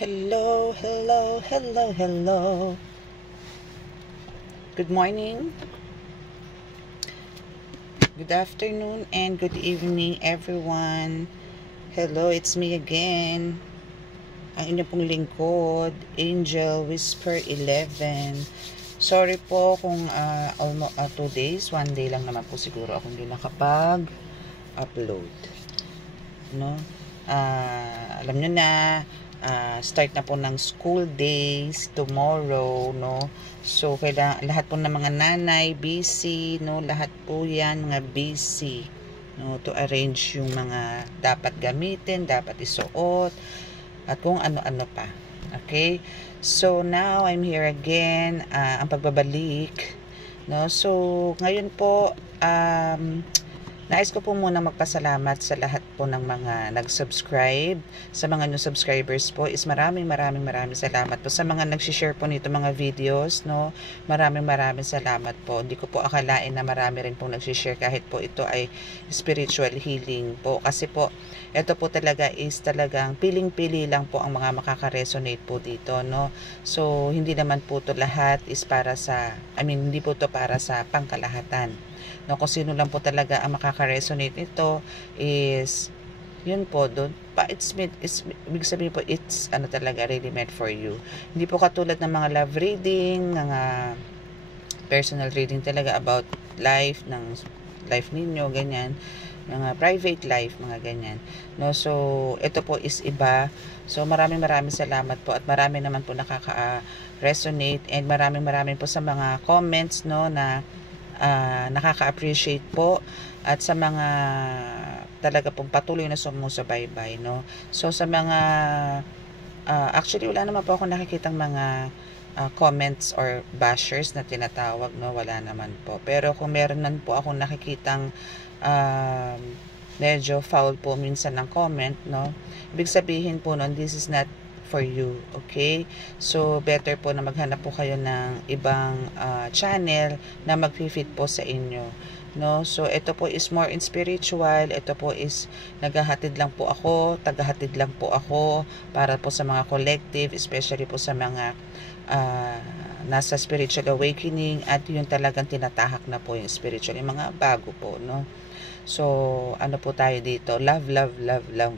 Hello, hello, hello, hello. Good morning, good afternoon, and good evening, everyone. Hello, it's me again. Ang inyong pong lingkod, Angel Whisper 11. Sorry po kung almost 2 days, 1 day lang naman po siguro ako hindi nakapag-upload. No? Alam nyo na, start na po ng school days tomorrow, no? So kailangan lahat po ng mga nanay busy, no? Lahat po 'yan mga busy, no, to arrange yung mga dapat gamitin, dapat isuot at kung ano-ano pa. Okay? So now I'm here again, ang pagbabalik, no? So ngayon po nais ko po muna magpasalamat sa lahat po ng mga nag-subscribe. Sa mga new subscribers po is maraming salamat po. Sa mga nag-share po nito mga videos, no? Maraming salamat po. Hindi ko po akalain na marami rin po nag-share kahit po ito ay spiritual healing po. Kasi po, ito po talaga is talagang piling-pili lang po ang mga makaka-resonate po dito, no? So, hindi naman po to lahat is para sa, hindi po to para sa pangkalahatan. No, kung sino lang po talaga ang makaka-resonate nito is yun po doon pa it's big sabihin po it's talaga really meant for you. Hindi po katulad ng mga love reading, mga personal reading talaga about life ng life ninyo, ganyan, mga private life, mga ganyan, no? So ito po is iba. So maraming salamat po at marami naman po nakaka-resonate and maraming po sa mga comments, no, na nakaka-appreciate po at sa mga talaga pong patuloy na sumusubaybay, no? So sa mga actually wala naman po ako nakikitang mga comments or bashers na tinatawag, no? Wala naman po. Pero kung meron nan po akong nakikitang medyo foul po minsan ng comment, no? Ibig sabihin po nun, this is not for you, okay? So better po na maghanap po kayo ng ibang channel na mag-fit po sa inyo, no? So ito po is more in spiritual. Ito po is naghahatid lang po ako, tagahatid lang po ako para po sa mga collective, especially po sa mga nasa spiritual awakening at yung talagang tinatahak na po yung spiritual, yung mga bago po, no? So ano po tayo dito, love lang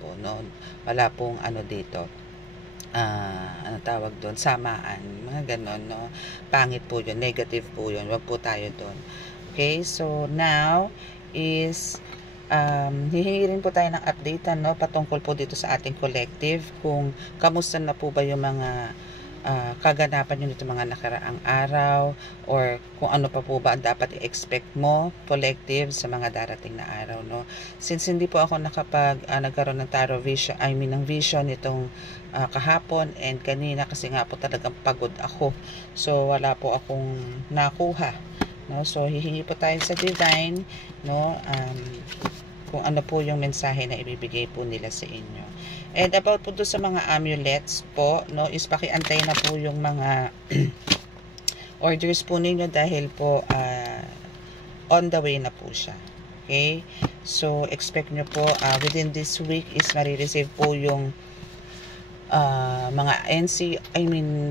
po, no? Wala pong dito, ano tawag doon, samaan, mga ganon, no? Pangit po yun, negative po yun, wag po tayo doon. Okay, so now is hihingi rin po tayo ng update, no, patungkol po dito sa ating collective, kung kamusta na po ba yung mga kaganapan nyo nito mga nakaraang araw, or kung ano pa po ba ang dapat i-expect mo collective sa mga darating na araw, no? Since hindi po ako nagkaroon ng tarot vision, ng vision itong kahapon and kanina kasi nga po talagang pagod ako, so wala po akong nakuha, no? So hihingi po tayo sa divine, no, kung ano po yung mensahe na ibibigay po nila sa inyo. And about po doon sa mga amulets po, no, is pakiantay na po yung mga orders po ninyo dahil po on the way na po siya. Okay? So expect nyo po within this week is marireceive po yung mga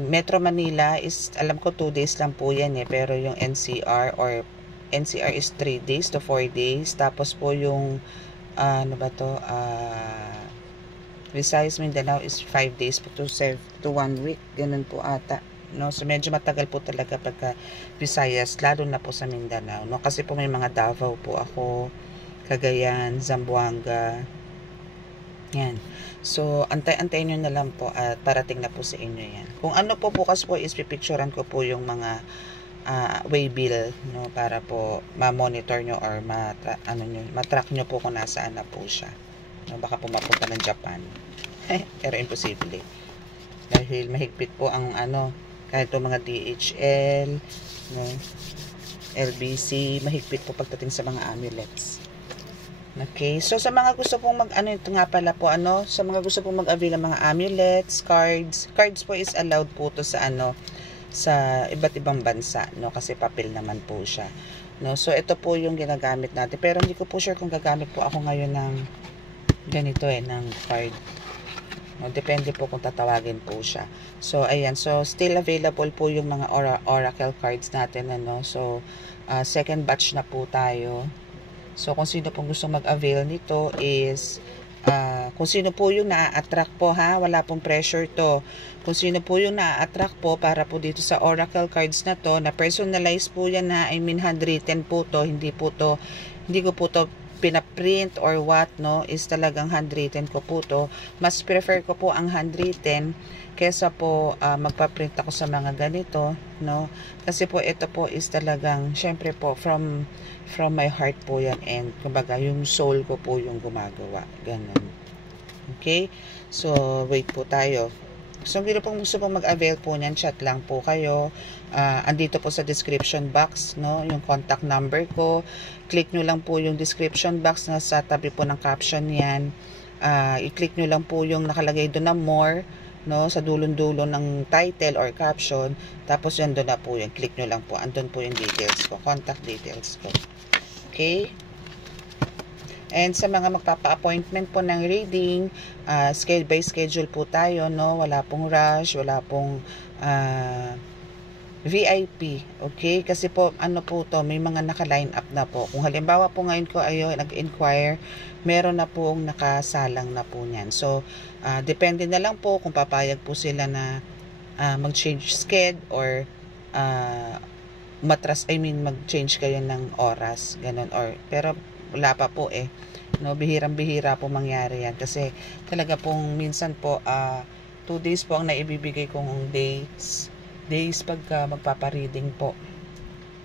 Metro Manila is, alam ko 2 days lang po yan pero yung NCR is 3 days to 4 days. Tapos po yung ano ba to, Visayas, Mindanao is 5 days po to 1 week, ganun po ata, no? So medyo matagal po talaga pagka Visayas, lalo na po sa Mindanao, no? Kasi po may mga Davao po ako, Cagayan, Zamboanga, yan. So antay-antay nyo na lang po at parating na po sa inyo yan. Kung ano po bukas po is pipicturean ko po yung mga way bill, no, para po ma-monitor nyo or matrack nyo po kung nasaan na po siya, no? Baka po mapunta ng Japan pero imposible dahil mahigpit po ang kahit po mga DHL, no, LBC, mahigpit po pagdating sa mga amulets. Okay, so sa mga gusto pong ito nga pala po, sa mga gusto pong mag-avail ng mga amulets, cards po is allowed po to sa sa iba't ibang bansa, no, kasi papel naman po siya, no? So ito po yung ginagamit natin, pero hindi ko po sure kung gagamit po ako ngayon ng ganito ng card. No, depende po kung tatawagin po siya. So, ayan. So, still available po yung mga oracle cards natin. Ano? So, second batch na po tayo. So, kung sino pong gusto mag-avail nito is, kung sino po yung na-attract po ha, wala pong pressure to. Kung sino po yung na-attract po para po dito sa oracle cards na to, na personalize po yan ha, I mean handwritten po to, hindi ko po to pinaprint or what, no, is talagang handwritten ko po to. Mas prefer ko po ang handwritten kesa po magpaprint ako sa mga ganito, no, kasi po ito po is talagang, syempre po, from my heart po yan, and kumbaga yung soul ko po yung gumagawa, ganun. Okay, so wait po tayo. So, kung pong gusto pong mag-avail po niyan, chat lang po kayo. Andito po sa description box, no, yung contact number ko. Click nyo lang po yung description box na sa tabi po ng caption yan. I-click nyo lang po yung nakalagay doon na more, no, sa dulon-dulo ng title or caption. Tapos yan doon na po yun. Click nyo lang po. Andun po yung details ko, contact details ko. Okay? And sa mga magpapa-appointment po ng reading, scale by schedule po tayo, no? Wala pong rush, wala pong VIP, okay? Kasi po, ano po to, may mga naka-line up na po. Kung halimbawa po ngayon ko ayo nag-inquire, meron na pong nakasalang na po niyan. So, depende na lang po kung papayag po sila na mag-change schedule or mag-change kayo ng oras, ganun, or, pero wala pa po no, bihirang-bihira po mangyari yan kasi talaga pong minsan po 2 days po ang naibibigay kong days pagka magpapa-reading po,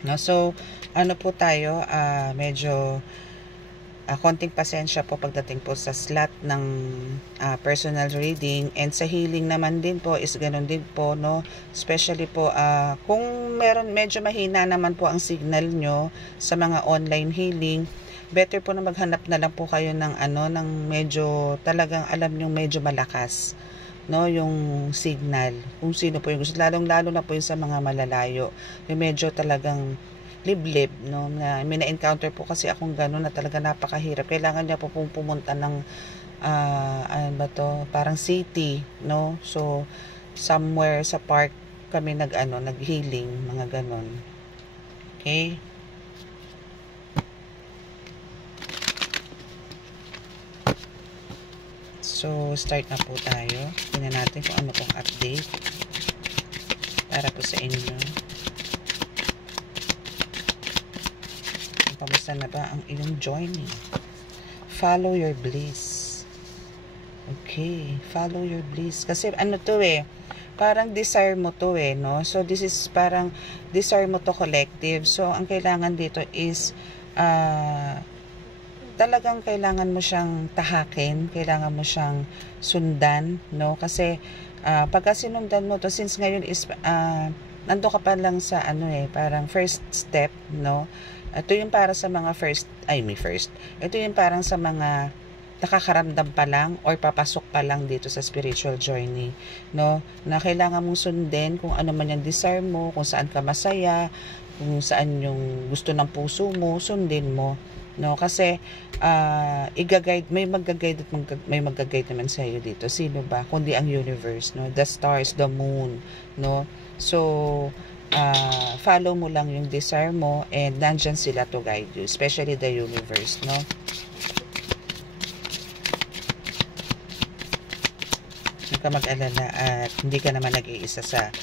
no. So ano po tayo, medyo konting pasensya po pagdating po sa slot ng personal reading, and sa healing naman din po is ganun din po, no, especially po kung meron medyo mahina naman po ang signal nyo sa mga online healing, better po na maghanap na lang po kayo ng ng medyo talagang alam nyo medyo malakas, no, yung signal, kung sino po yung gusto, lalong-lalo na po yung sa mga malalayo, yung medyo talagang liblib, no, na may na-encounter po kasi akong gano'n na talaga napakahirap, kailangan niya po pumunta ng ano ba to, parang city, no, so somewhere sa park kami nag-healing, mga gano'n. Okay. So, start na po tayo. Tingnan natin kung ano pong update para po sa inyo. Kamusta na ba ang iyong journey? Follow your bliss. Okay, follow your bliss. Kasi ano to parang desire mo to no? So, this is parang desire mo to collective. So, ang kailangan dito is talagang kailangan mo siyang tahakin, kailangan mo siyang sundan, no? Kasi pagka sinundan mo to, since ngayon is nando ka pa lang sa parang first step, no? Ito yung para sa mga ito yung parang sa mga nakakaramdam pa lang or papasok pa lang dito sa spiritual journey, no? Na kailangan mong sundin kung ano man yung desire mo, kung saan ka masaya, kung saan yung gusto ng puso mo, sundin mo, no, kasi i-guide, may mag-guide at may mag-guide naman sa iyo dito. Sino ba kundi ang universe, no, the stars, the moon, no. So follow mo lang yung desire mo, and nandyan sila to guide you, especially the universe, no. Hindi ka mag-alala at hindi ka naman nag-iisa sa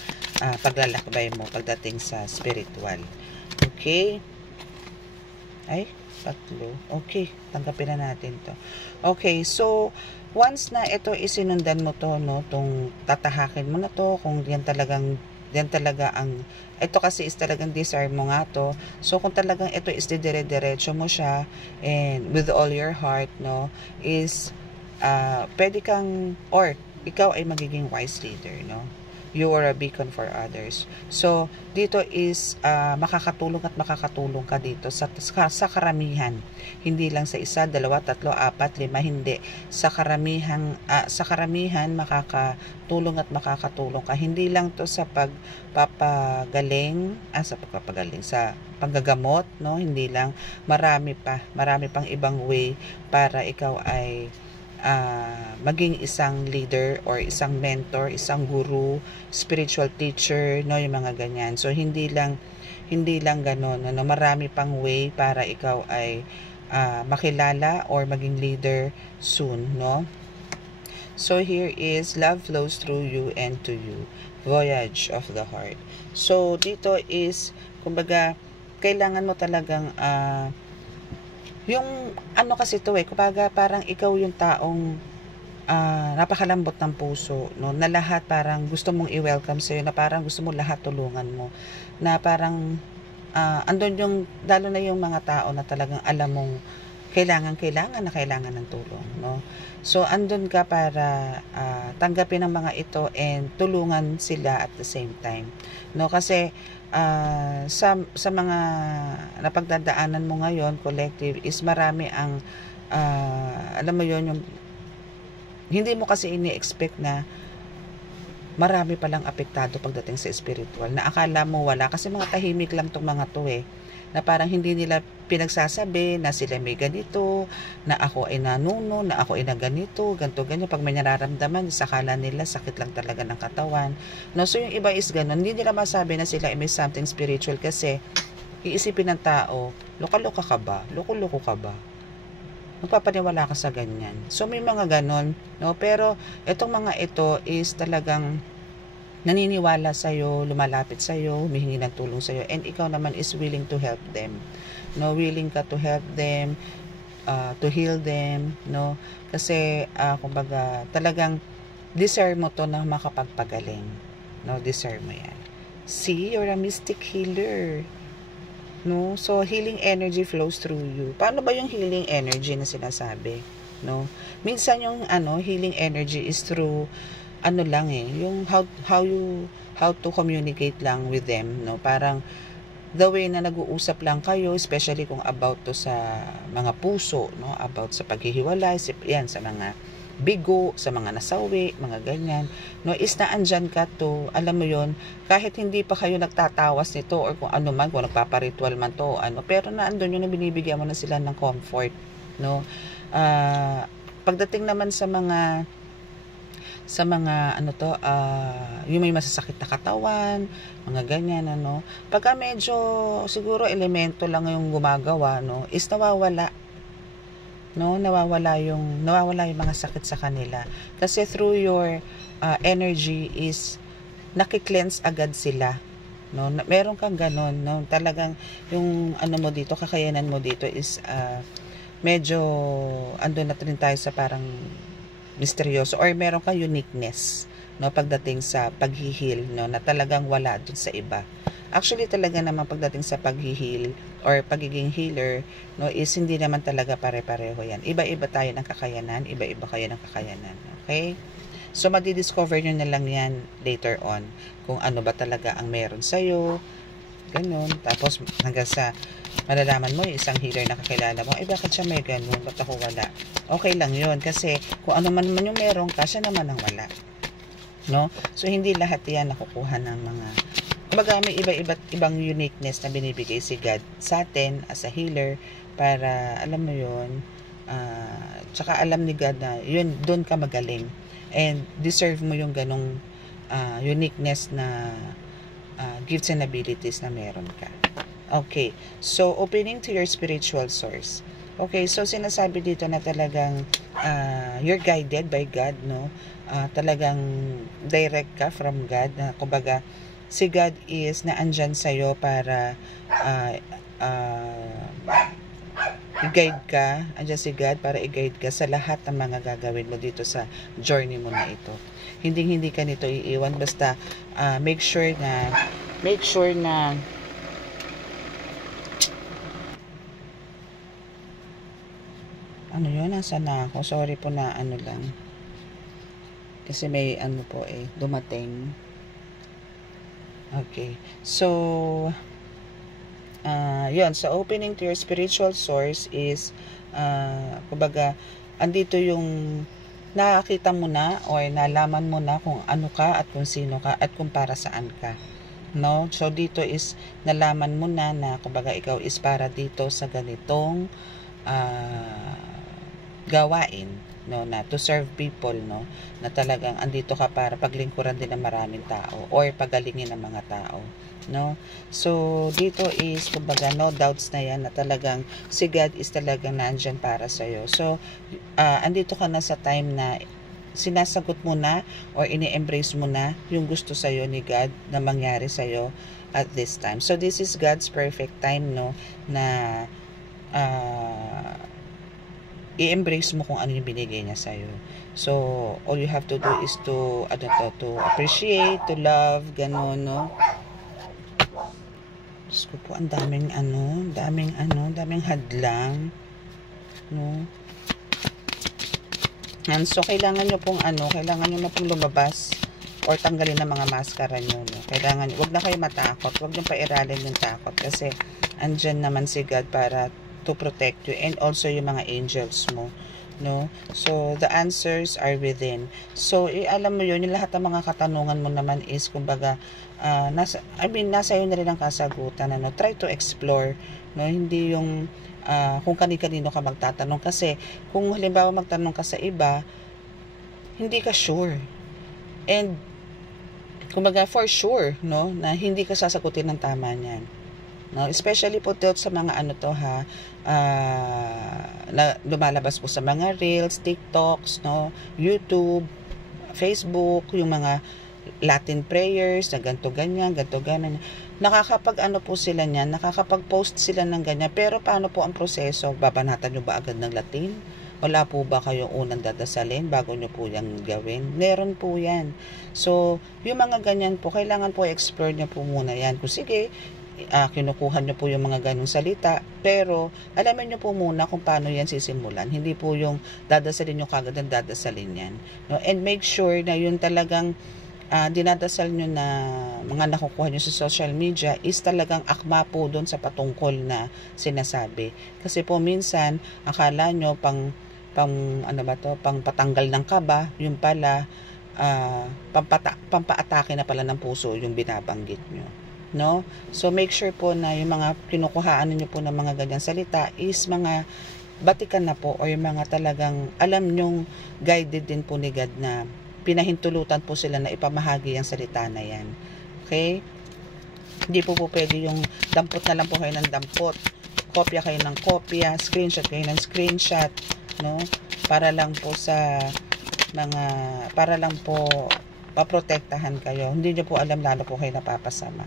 paglalakbay mo pagdating sa spiritual. Okay, ay tatlo. Okay, tanggapin na natin to. Okay, so once na ito isinundan mo to, no, tong tatahakin mo na to, kung yan talaga ang ito kasi is talagang desire mo nga to. So kung talagang ito is dire-diretso mo siya and with all your heart, no, is pwede kang, or ikaw ay magiging wise leader, no. You are a beacon for others. So, dito is makakatulong ka dito sa karamihan. Hindi lang sa 1, 2, 3, 4, 5, hindi. Sa karamihan makakatulong ka. Hindi lang to sa pagpapagaling, sa panggagamot, no? Hindi lang. Marami pang ibang way para ikaw ay maging isang leader or isang mentor, isang guru, spiritual teacher, no, yung mga ganyan. So hindi lang gano'n, no, marami pang way para ikaw ay makilala or maging leader soon, no. So here is love flows through you and to you, voyage of the heart. So dito is kumbaga kailangan mo talagang yung ano kasi to kumbaga parang ikaw yung taong napakalambot ng puso, no, na lahat parang gusto mong i-welcome sa'yo, na parang gusto mo lahat tulungan mo, na parang andun yung, lalo na yung mga tao na talagang alam mong kailangan ng tulong, no. So andun ka para tanggapin ang mga ito and tulungan sila at the same time, no, kasi sa mga napagdadaanan mo ngayon, collective, is marami ang alam mo yon, yung hindi mo kasi ini-expect na marami palang apektado pagdating sa spiritual, na akala mo wala, kasi mga tahimik lang tong mga to na parang hindi nila pinagsasabi na sila may ganito, na ako ay nanuno, na ako ay na ganito, ganito, ganyan. Pag may nararamdaman, sakala nila sakit lang talaga ng katawan, no. So yung iba is ganun, hindi nila masabi na sila ay may something spiritual, kasi iisipin ng tao, loka-loka ka ba? Loko-loko ka ba? Magpapaniwala ka sa ganyan. So may mga ganon, no. Pero itong mga ito is talagang naniniwala sa'yo, lumalapit sa'yo, humihingi ng tulong sa'yo, and ikaw naman is willing to help them, no. Willing ka to help them, to heal them, no. Kasi kumbaga talagang deserve mo to na makapagpagaling, no. Deserve mo yan. See, you're a mystic healer, no. So healing energy flows through you. Paano ba yung healing energy na sinasabi, no? Minsan yung healing energy is through lang yung how to communicate lang with them, no. Parang the way na nag-uusap lang kayo, especially kung about to sa mga puso, no, about sa paghihiwalay, yan, sa mga bigo, sa mga nasawi, mga ganyan, no, is na andyan ka to, alam mo yon, kahit hindi pa kayo nagtatawas nito or kung ano man, kung nagpaparitual man to, pero na andun yun, na binibigyan mo na sila ng comfort, no. Pagdating naman sa mga yung may masasakit na katawan, mga ganyan, pagka medyo siguro elemento lang yung gumagawa, no, is nawawala, no, nawawala yung mga sakit sa kanila, kasi through your energy is nakikleanse agad sila, no. Meron kang ganon, no, talagang yung mo dito, kakayanan mo dito is medyo andun na rin tayo sa parang misteryoso, or meron kang uniqueness, no, pagdating sa paghihil, no, na talagang wala dun sa iba. Actually talaga naman pagdating sa paghihil or pagiging healer, no, is hindi naman talaga pare-pareho yan. Iba-iba tayo ng kakayanan, iba-iba kayo ng kakayanan, okay? So madi-discover nyo na lang yan later on, kung ano ba talaga ang meron sa'yo, ganun. Tapos hanggang sa malalaman mo yung isang healer na kakilala mo, bakit siya may ganun, ba't ako wala? Okay lang yun, kasi kung ano man yung meron ka, siya naman ang wala, no. So hindi lahat yan nakukuha ng mga, kumbaga may ibang uniqueness na binibigay si God sa atin as a healer, para alam mo yun, tsaka alam ni God na yun, doon ka magaling, and deserve mo yung ganong uniqueness na gifts and abilities na meron ka. Okay, so opening to your spiritual source. Okay, so sinasabi dito na talagang you're guided by God, no. Talagang direct ka from God, na kumbaga si God is naandyan sa'yo para i-guide ka. Andyan si God para i-guide ka sa lahat ng mga gagawin mo dito sa journey mo na ito. Hindi ka nito iiwan, basta make sure na ano yun, nasa na ako, sorry po na lang, kasi may po dumating. Okay, so yun, so opening to your spiritual source is kumbaga andito yung nakakita mo na or nalaman mo na kung ano ka at kung sino ka at kung para saan ka, no. So dito is nalaman mo na kumbaga ikaw is para dito sa ganitong gawain, no, na to serve people, no, na talagang andito ka para paglingkuran din ng maraming tao or pagalingin ng mga tao, no. So dito is kumbaga no doubts na yan na talagang si God is talagang nandyan para sa iyo. So andito ka na sa time na sinasagot mo na or ini-embrace mo na yung gusto sa iyo ni God na mangyari sa iyo at this time. So this is God's perfect time, no, na i-embrace mo kung ano yung binigay niya sa'yo. So, all you have to do is to appreciate, to love, gano'n, no? Diyos ko po, ang daming hadlang, no? And so, kailangan nyo pong lumabas or tanggalin ng mga maskara nyo, no? Kailangan, wag na kayo matakot, wag nyo pairalin yung takot kasi andyan naman si God para to protect you and also yung mga angels mo, no? So the answers are within. So alam mo yun, yung lahat ng mga katanungan mo naman is kumbaga nasa iyo na rin ang kasagutan, ano? Try to explore, no? Hindi yung kung kanino ka magtatanong, kasi kung halimbawa magtanong ka sa iba, hindi ka sure. And kumbaga for sure, no, na hindi ka sasagutin ng tama niyan. No, especially po sa mga na lumalabas po sa mga reels, TikToks, no, YouTube, Facebook, yung mga Latin prayers na ganto ganyan. Nakakapag po sila niyan, nakakapag-post sila ng ganyan, pero paano po ang proseso? Babanatan nyo ba agad ng Latin? Wala po ba kayong unang dadasalin bago nyo po yan gawin? Meron po yan. So, yung mga ganyan po, kailangan po explore nyo po muna yan. Kung sige, kinukuha nyo po yung mga ganong salita, pero alamin nyo po muna kung paano yan sisimulan. Hindi po yung dadasalin nyo kagad ang dadasalin yan, no? And make sure na yun talagang dinadasal nyo na mga nakukuha nyo sa social media is talagang akma po doon sa patungkol na sinasabi. Kasi po minsan akala nyo pang patanggal ng kaba, yung pala pampaatake na pala ng puso yung binabanggit nyo, no? So make sure po na yung mga kinukuhaan niyo po ng mga ganyang salita is mga batikan na po, o yung mga talagang alam nyong guided din po ni God na pinahintulutan po sila na ipamahagi ang salita na yan. Okay? Hindi po pwede yung dampot na lang po kayo ng dampot, kopya kayo ng kopya, screenshot kayo ng screenshot, no? Para lang po maprotektahan kayo. Hindi nyo po alam, lalo po kayo napapasama.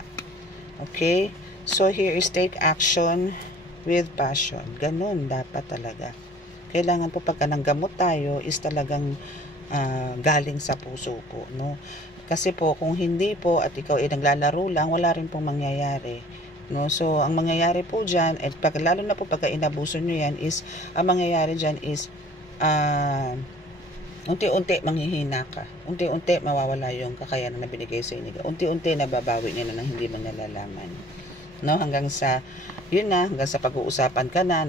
Okay? So here is take action with passion. Ganun dapat talaga. Kailangan po pagka nanggamot tayo is talagang galing sa puso po, no? Kasi po kung hindi po at ikaw ay naglalaro lang, wala rin pong mangyayari, no? So ang mangyayari po diyan, at lalo na po pagka inabuso nyo yan, is ang mangyayari diyan is unti-unti manghihina ka. Unti-unti mawawala yung kakayanan na binigay sa inyo. Unti-unti nababawi nila nang hindi mo nalalaman, no? Hanggang sa pag-uusapan ka na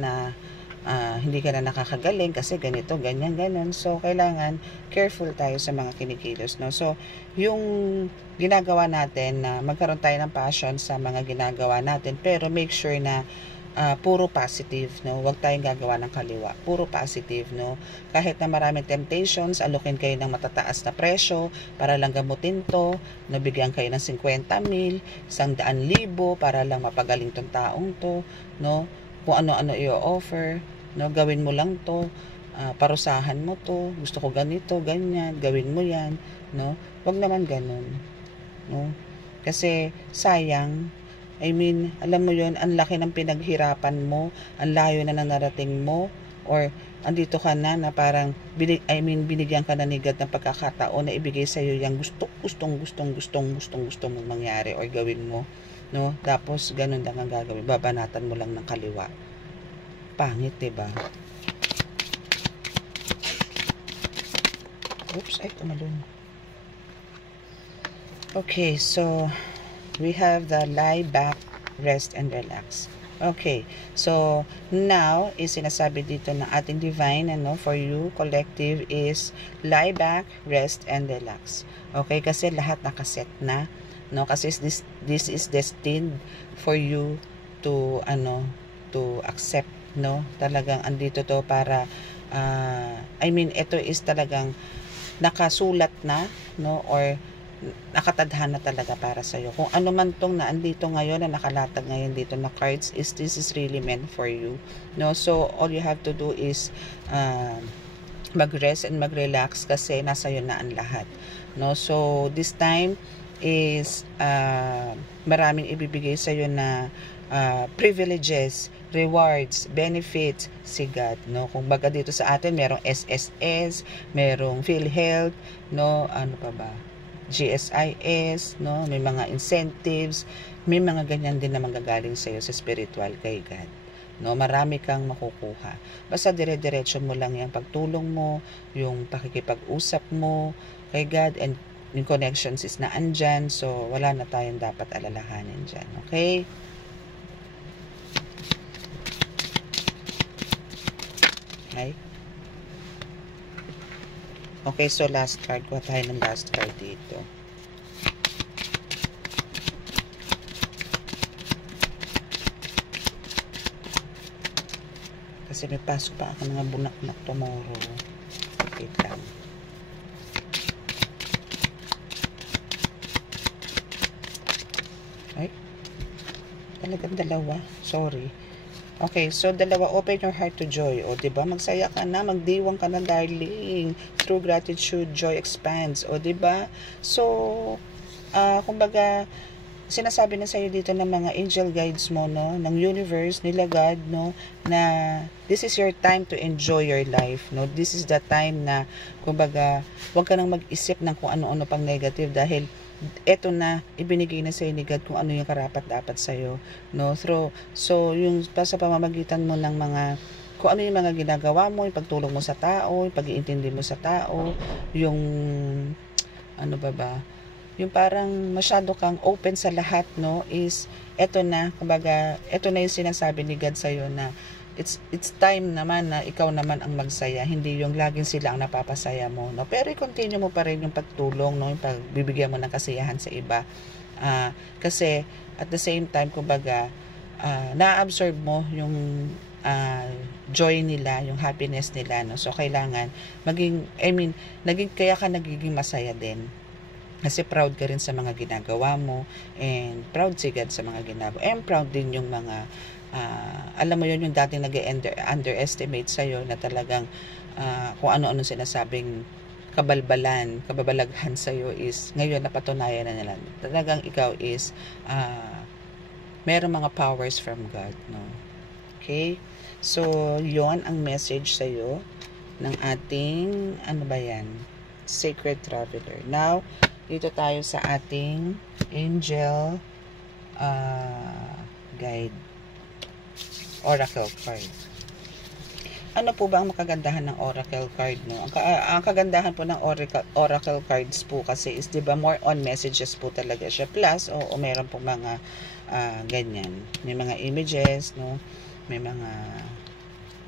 hindi ka na nakakagaling kasi ganito, ganyan, ganon. So kailangan careful tayo sa mga kinikilos, no? So yung ginagawa natin na magkaroon tayo ng passion sa mga ginagawa natin, pero make sure na puro positive, no? Huwag tayong gagawa ng kaliwa. Puro positive, no? Kahit na maraming temptations, alokin kayo ng matataas na presyo para lang gamutin to, nabigyan kayo ng 50,000, 100,000 para lang mapagaling tong taong to, no? Kung ano-ano i-offer, no? Gawin mo lang to, parusahan mo to, gusto ko ganito, ganyan, gawin mo yan, no? Huwag naman ganun, no? Kasi sayang, alam mo yon, ang laki ng pinaghirapan mo, ang layo na narating mo, or andito ka na parang binigyan ka na ni God ng pagkakataon na ibigay sa iyo yung gustong mong mangyari or gawin mo, no? Tapos ganun lang ang gagawin, babanatan mo lang ng kaliwa. Pangit, diba? Oops, ay tumalon. Okay, so we have the lie back, rest, and relax. Okay, so now is sinasabi dito ng ating divine, for you, collective, is lie back, rest, and relax. Okay, kasi lahat nakaset na, no? Kasi this is destined for you to to accept, no? Talagang andito to para I mean, ito is talagang nakasulat na, no, or nakatadhana talaga para sa iyo. Kung ano man tong naandito ngayon, na nakalatag ngayon dito na cards, is this is really meant for you, no? So all you have to do is mag-rest and mag-relax kasi nasa iyo na ang lahat, no? So this time is maraming ibibigay sa iyo na privileges, rewards, benefits si God, no? Kung baga dito sa atin merong SSS, merong PhilHealth, no? Ano pa ba? GSIS, no? May mga incentives, may mga ganyan din na manggagaling sa iyo sa spiritual kay God, no? Marami kang makukuha. Basta dire-diretso mo lang yung pagtulong mo, yung pakikipag-usap mo kay God, and yung connections is na andyan, so wala na tayong dapat alalahanin dyan, okay? Okay. Okay, so last card. Kuha tayo ng last card dito. Kasi may pasok pa ako mga bunak-nak tomorrow. Wait lang. Ay. Talagang dalawa. Sorry. Okay, so dalawa, open your heart to joy. O, diba? Magsaya ka na, magdiwang ka na, darling. Through gratitude, joy expands. O, diba? So, kumbaga, sinasabi na sa'yo dito ng mga angel guides mo, no? Ng universe, nila God, no? Na this is your time to enjoy your life, no? This is the time na, kumbaga, huwag ka nang mag-isip ng kung ano-ano pang negative dahil eto na, ibinigay na sa'yo ni God kung ano yung karapat-dapat sa'yo, no? So, yung sa pamamagitan mo ng mga, kung ano yung mga ginagawa mo, yung pagtulong mo sa tao, yung pag-iintindi mo sa tao, yung, ano ba, yung parang masyado kang open sa lahat, no? Is, eto na, kumbaga, eto na yung sinasabi ni God sa'yo na, it's time naman na ikaw naman ang magsaya, hindi yung laging sila ang napapasaya mo, no? Pero i-continue mo pa rin yung pagtulong, no? Yung pagbibigyan mo ng kasiyahan sa iba, kasi at the same time, kumbaga, na-absorb mo yung joy nila, yung happiness nila, no? So kailangan kaya ka nagiging masaya din kasi proud ka rin sa mga ginagawa mo, and proud si God sa mga ginagawa, and proud din yung mga alam mo yun, yung dating nag-underestimate sa'yo na talagang kung ano-ano sinasabing kababalaghan sa'yo is ngayon napatunayan na nila. Talagang ikaw is meron mga powers from God, no? Okay? So, yon ang message sa'yo ng ating, ano ba yan? Sacred Traveler. Now, dito tayo sa ating angel guide. Oracle card. Ano po ba ang makagandahan ng oracle card, no? Ang kagandahan po ng oracle cards po kasi is, 'di ba, more on messages po talaga siya. Plus, meron po mga ganyan. May mga images, no? May mga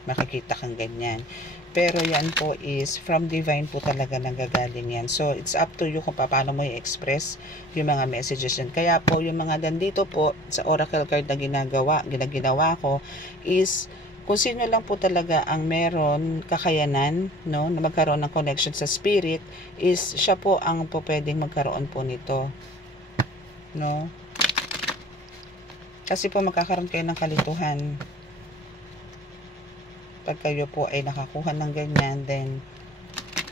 makikita kang ganyan. Pero yan po is from divine po talaga nanggagaling yan. So, it's up to you kung paano mo i-express yung mga messages yan. Kaya po, yung mga dandito po sa oracle card na ginagawa ko is kung sino lang po talaga ang meron kakayanan, no, na magkaroon ng connection sa spirit, is siya po ang po pwedeng magkaroon po nito, no? Kasi po magkakaroon kayo ng kalituhan pag kayo po ay nakakuha ng ganyan, then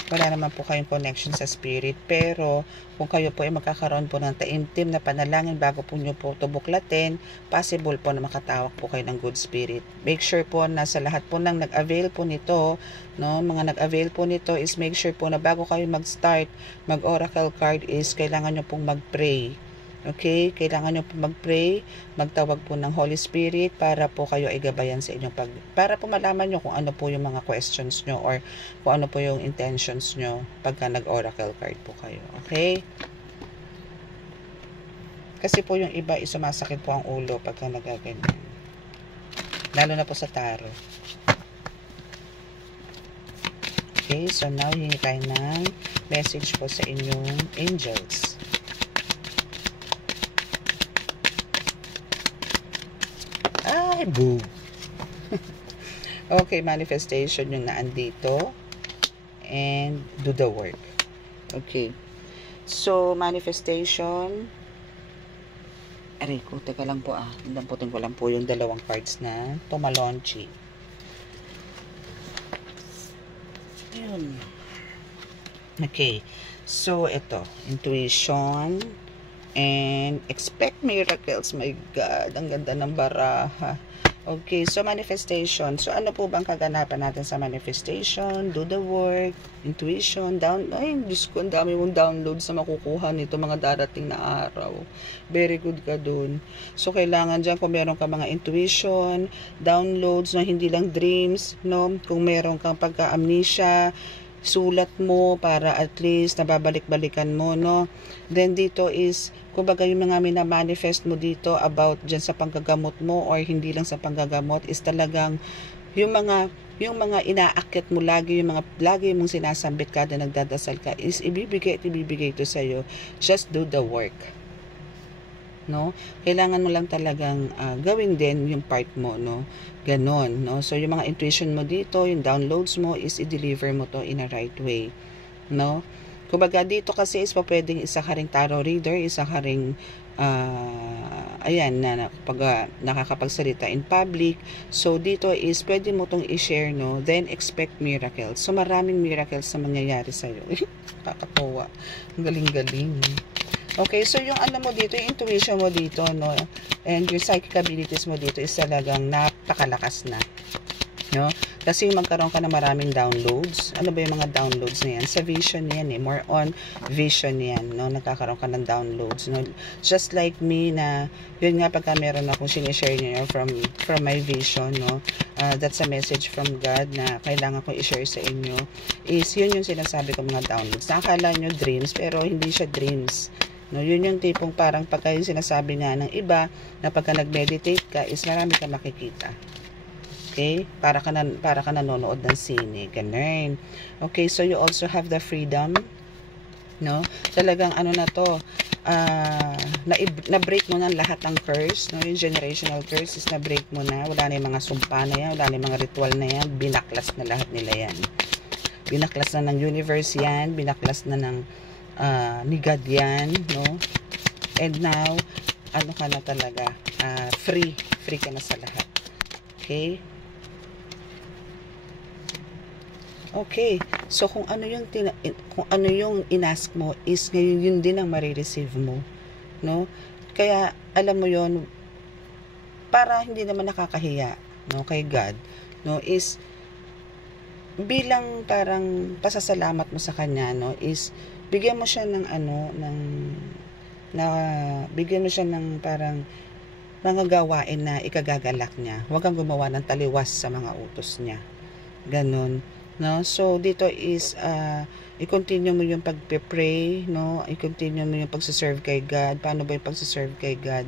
wala naman po kayong connection sa spirit. Pero kung kayo po ay magkakaroon po ng taimtim na panalangin bago po nyo po ito buklatin, possible po na makatawag po kayo ng good spirit. Make sure po na sa lahat po ng nag-avail po nito, no, mga nag-avail po nito, is make sure po na bago kayo mag-start mag-oracle card is kailangan nyo pong mag-pray. Okay, kailangan nyo po mag-pray, magtawag po ng Holy Spirit para po kayo ay gabayan sa inyong para po malaman nyo kung ano po yung mga questions nyo or kung ano po yung intentions nyo pagka nag-oracle card po kayo. Okay? Kasi po yung iba sumasakit po ang ulo pagka nagaganyan. Lalo na po sa tarot. Okay, so now hingi tayo ng message po sa inyong angels. Ay, boo. Okay, manifestation yung naandito. And do the work. Okay. So, manifestation. Aray ko, teka lang po Damputin ko lang po yung dalawang cards na tumalonchi. Yun. Okay. So, ito. Intuition. And expect miracles. My God, ang ganda ng baraha. Okay, so manifestation. So, ano po bang kaganapan natin sa manifestation? Do the work, intuition, ay, Diyos ko, ang dami mong downloads na makukuha nito mga darating na araw. Very good ka dun. So, kailangan dyan kung meron ka mga intuition, downloads, no, hindi lang dreams, no? Kung meron kang pagka-amnesia, sulat mo para at least nababalik-balikan mo, no? Then dito is, kumbaga yung mga minamanifest mo dito about dyan sa panggagamot mo or hindi lang sa panggagamot is talagang yung mga inaakit mo lagi, yung mga lagi mong sinasambit kada nagdadasal ka is ibibigay ito sa'yo. Just do the work. No? Kailangan mo lang talagang gawin din yung part mo, no? Ganon, no? So, yung mga intuition mo dito, yung downloads mo is i-deliver mo to in a right way, no? Kumbaga, dito kasi is pa pwedeng isa ka ring tarot reader, isa ka ring ayan, kapag nakakapagsalita in public. So, dito is pwede mo tong i-share, no? Then, expect miracles. So, maraming miracles na mangyayari sa'yo. Kakatawa. Ang galing-galing. Okay, so yung ano mo dito, yung intuition mo dito, no? And your psychic abilities mo dito is talagang napakalakas na. No? Kasi magkaroon ka ng maraming downloads. Ano ba yung mga downloads na yan? Sa vision yan eh. More on vision yan. No? Nagkakaroon ka ng downloads. No? Just like me na, yun nga pagka meron akong sinishare nyo from my vision. No? That's a message from God na kailangan ko i-share sa inyo. Is yun yung sinasabi ko mga downloads. Nakakala nyo dreams, pero hindi siya dreams. No, yun yung tipong parang pagka yung sinasabi nga ng iba na pagka nag-meditate ka is marami ka makikita. Okay? Para ka nanonood ng sine. Ganun. Okay, so you also have the freedom. No? Talagang ano na to, na-break mo na lahat ng curse. No? Yung generational curse is na-break mo na. Wala na yung mga sumpa na yan. Wala na yung mga ritual na yan. Binaklas na lahat nila yan. Binaklas na ng universe yan. Binaklas na ng ni God yan, no? And now, ano ka na talaga? Free ka na sa lahat. Okay? Okay. So, kung ano yung inask mo, is ngayon yun din ang marireceive mo. No? Kaya, alam mo yun, para hindi naman nakakahiya, no? Kay God, no? Is, bilang parang pasasalamat mo sa Kanya, no? Is, bigyan mo siya ng bigyan mo siya ng parang mga gawain na ikagagalak niya. Huwag kang gumawa ng taliwas sa mga utos niya. Ganon. No? So, dito is, i-continue mo yung pag-pray, no? I-continue mo yung pagsaserve kay God. Paano ba yung pagsaserve kay God?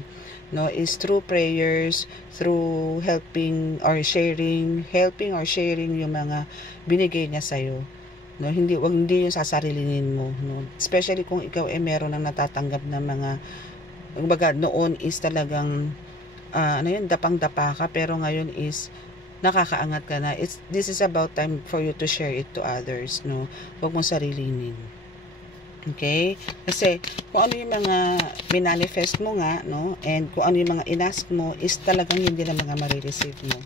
No? Is through prayers, through helping or sharing yung mga binigay niya sa'yo. No, hindi yung sasarilinin mo, no? Especially kung ikaw meron ng natatanggap na mga, kumbaga noon is talagang dapang-dapa ka, pero ngayon is nakakaangat ka na. This is about time for you to share it to others, no? Huwag mong sarilinin. Okay? Kasi kung ano yung mga minanifest mo nga, no? And kung ano yung mga inask mo is talagang hindi na mga marireceive mo.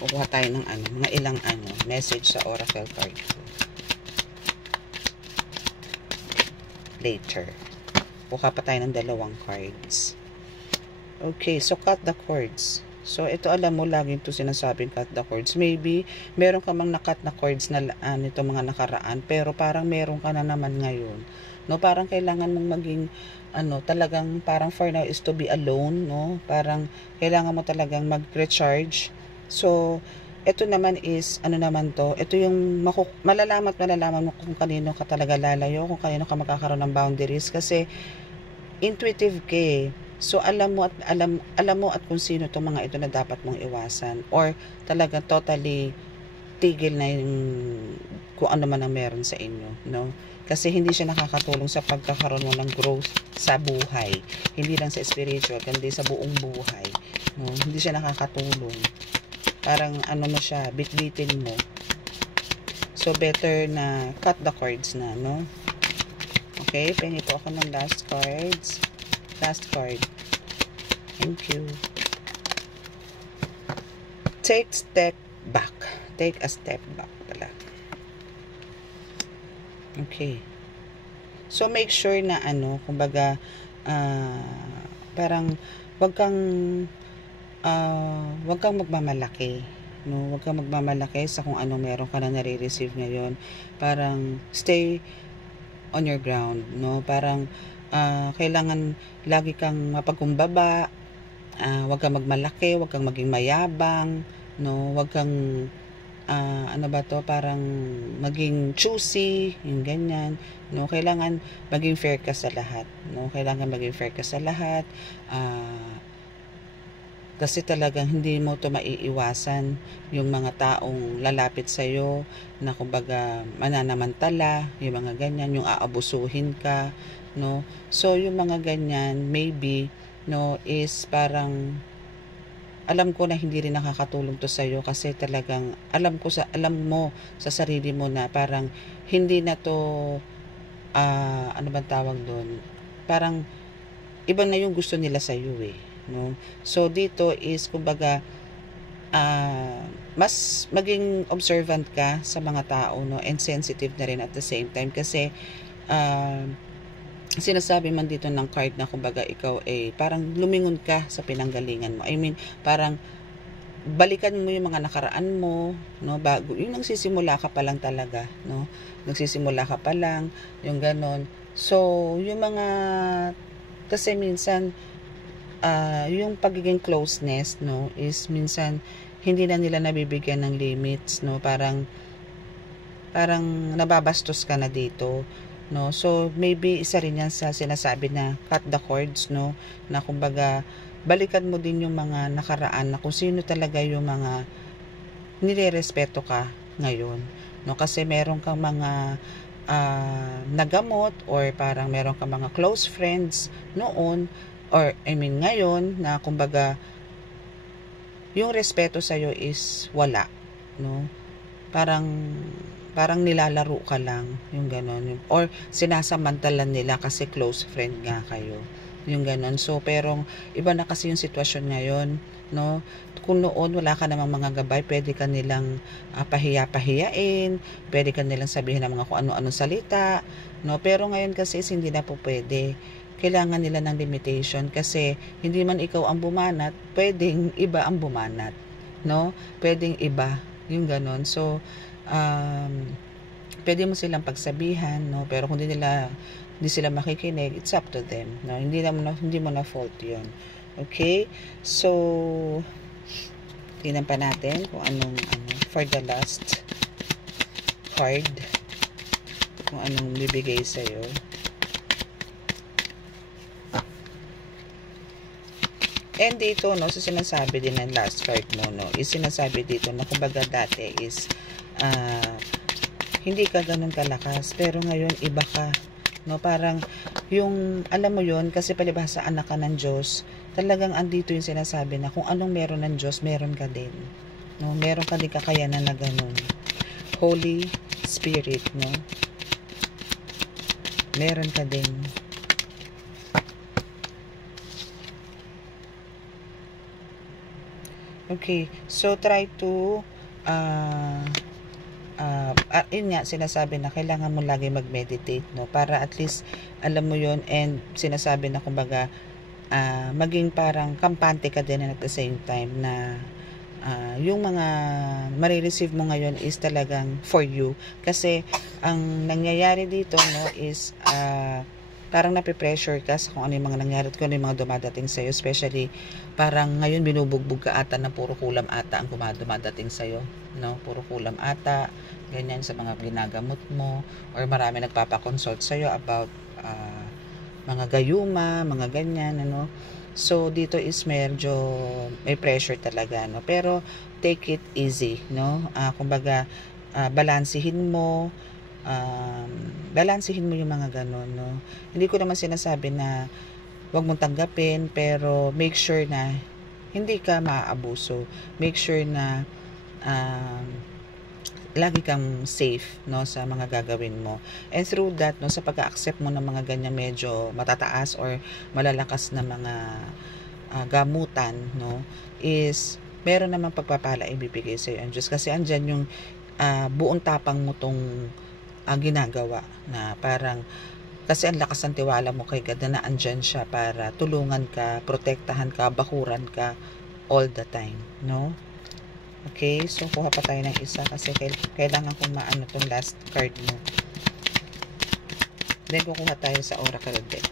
Kukuha tayo ng mga ilang message sa oracle card ko. Later. Kuha pa tayo ng dalawang cards. Okay, so cut the cords. So, ito alam mo, laging ito sinasabing cut the cords. Maybe, meron ka mang nakat na cords na nito mga nakaraan, pero parang meron ka na naman ngayon. No, parang kailangan mong maging, talagang parang for now is to be alone, no? Parang kailangan mo talagang mag-recharge. So, ito naman is, ito yung malalaman mo kung kanino ka talaga lalayo, kung kanino ka magkakaroon ng boundaries, kasi intuitive ka eh. So, alam mo at kung sino itong mga ito na dapat mong iwasan, or talaga totally tigil na yung kung ano man ang meron sa inyo, no? Kasi hindi siya nakakatulong sa pagkakaroon mo ng growth sa buhay. Hindi lang sa spiritual, kundi sa buong buhay. No? Hindi siya nakakatulong. Parang ano mo siya, bitbitin mo. So, better na cut the cords na, no? Okay, pengi po ako ng last cards. Last card. Thank you. Take step back. Take a step back pala. Okay. So, make sure na kumbaga, parang wag kang magmamalaki. No? Wag kang magmamalaki sa kung ano meron ka na nare-receive ngayon. Parang stay on your ground. No? Parang kailangan lagi kang mapagkumbaba. Wag kang magmalaki, wag kang maging mayabang. No? Wag kang parang maging choosy, yung ganyan, no? Kailangan maging fair ka sa lahat, no? Kailangan maging fair ka sa lahat, kasi talagang hindi mo to maiiwasan yung mga taong lalapit sa'yo na kumbaga mananamantala, yung mga ganyan, yung aabusuhin ka, no? So, yung mga ganyan, maybe, no, is parang alam ko na hindi rin nakakatulong to sa iyo kasi talagang alam mo sa sarili mo na parang hindi na to ano bang tawag doon, parang iba na yung gusto nila sa iyo no? So dito is kumbaga mas maging observant ka sa mga tao, no, and sensitive na rin at the same time kasi sinasabi man dito ng card na kumbaga ikaw parang lumingon ka sa pinanggalingan mo. I mean, parang balikan mo yung mga nakaraan mo, no, bago yung nagsisimula ka pa lang talaga, no? Nagsisimula ka pa lang, yung ganon. So, yung mga kasi minsan yung pagiging closeness, no, is minsan hindi na nila nabibigyan ng limits, no? Parang nababastos ka na dito, no? So maybe isa rin yan sa sinasabi na cut the cords, no, na kumbaga balikan mo din yung mga nakaraan na kung sino talaga yung mga nirerespeto ka ngayon, no? Kasi meron kang mga nagamot or parang meron kang mga close friends noon or I mean ngayon na kumbaga yung respeto sa'yo is wala, no? Parang nilalaro ka lang, yung ganon. Or sinasamantalan nila kasi close friend nga kayo, yung ganon. So, pero iba na kasi yung sitwasyon ngayon, no? Kung noon wala ka namang mga gabay, pwede ka nilang pahiya-pahiyain, pwede ka nilang sabihin ng mga kung ano-anong salita, no? Pero ngayon kasi hindi na po pwede. Kailangan nila ng limitation kasi hindi man ikaw ang bumanat, pwedeng iba ang bumanat, no? Pwedeng iba, yung ganon. So, pwede mo silang pagsabihan, no? Pero kung hindi sila makikinig, it's up to them, no? Hindi mo na fault 'yon. Okay? So tingnan pa natin kung anong for the last card, kung anong bibigay sa iyo. And dito, no, so sinasabi din ng last card mo, no, is sinasabi dito na kumbaga dati is hindi ka ganun kalakas, pero ngayon iba ka, no? Parang yung alam mo yon kasi palibhasa anak ka ng Diyos, talagang andito yung sinasabi na kung anong meron ng Diyos meron ka din, no? Meron ka din kakayanan na ganun. Holy Spirit, no, meron ka din. Okay, so try to yun nga, sinasabi na kailangan mo lagi mag-meditate, no? Para at least alam mo yon, and sinasabi na kumbaga maging parang kampante ka din at the same time na yung mga marireceive mo ngayon is talagang for you. Kasi ang nangyayari dito, no, is parang nape-pressure ka sa kung ano yung mga nangyari at kung ano yung mga dumadating sa'yo. Especially, parang ngayon binubugbog ka ata na puro kulam ata ang dumadating sa'yo, no? Puro kulam ata, ganyan sa mga ginagamot mo, or marami nagpapakonsult sa'yo about mga gayuma, mga ganyan, ano? So dito is medyo may pressure talaga, no? Pero take it easy, no? Kumbaga balansehin mo yung mga ganun, no? Hindi ko naman sinasabi na wag mong tanggapin, pero make sure na hindi ka maaabuso. Make sure na lagi kang safe, no, sa mga gagawin mo. And through that, no, sa pag-accept mo ng mga ganyan medyo matataas or malalakas na mga gamutan, no, is meron namang pagpapala ibibigay sa iyo ang Diyos, kasi andyan yung buong tapang mo tong ginagawa, na parang kasi ang lakas ng tiwala mo kay God na andyan siya para tulungan ka, protektahan ka, bakuran ka all the time, no? Okay, so kuha pa tayo ng isa kasi kailangan kong maano tong last card mo. Then kukuha tayo sa Oracle deck.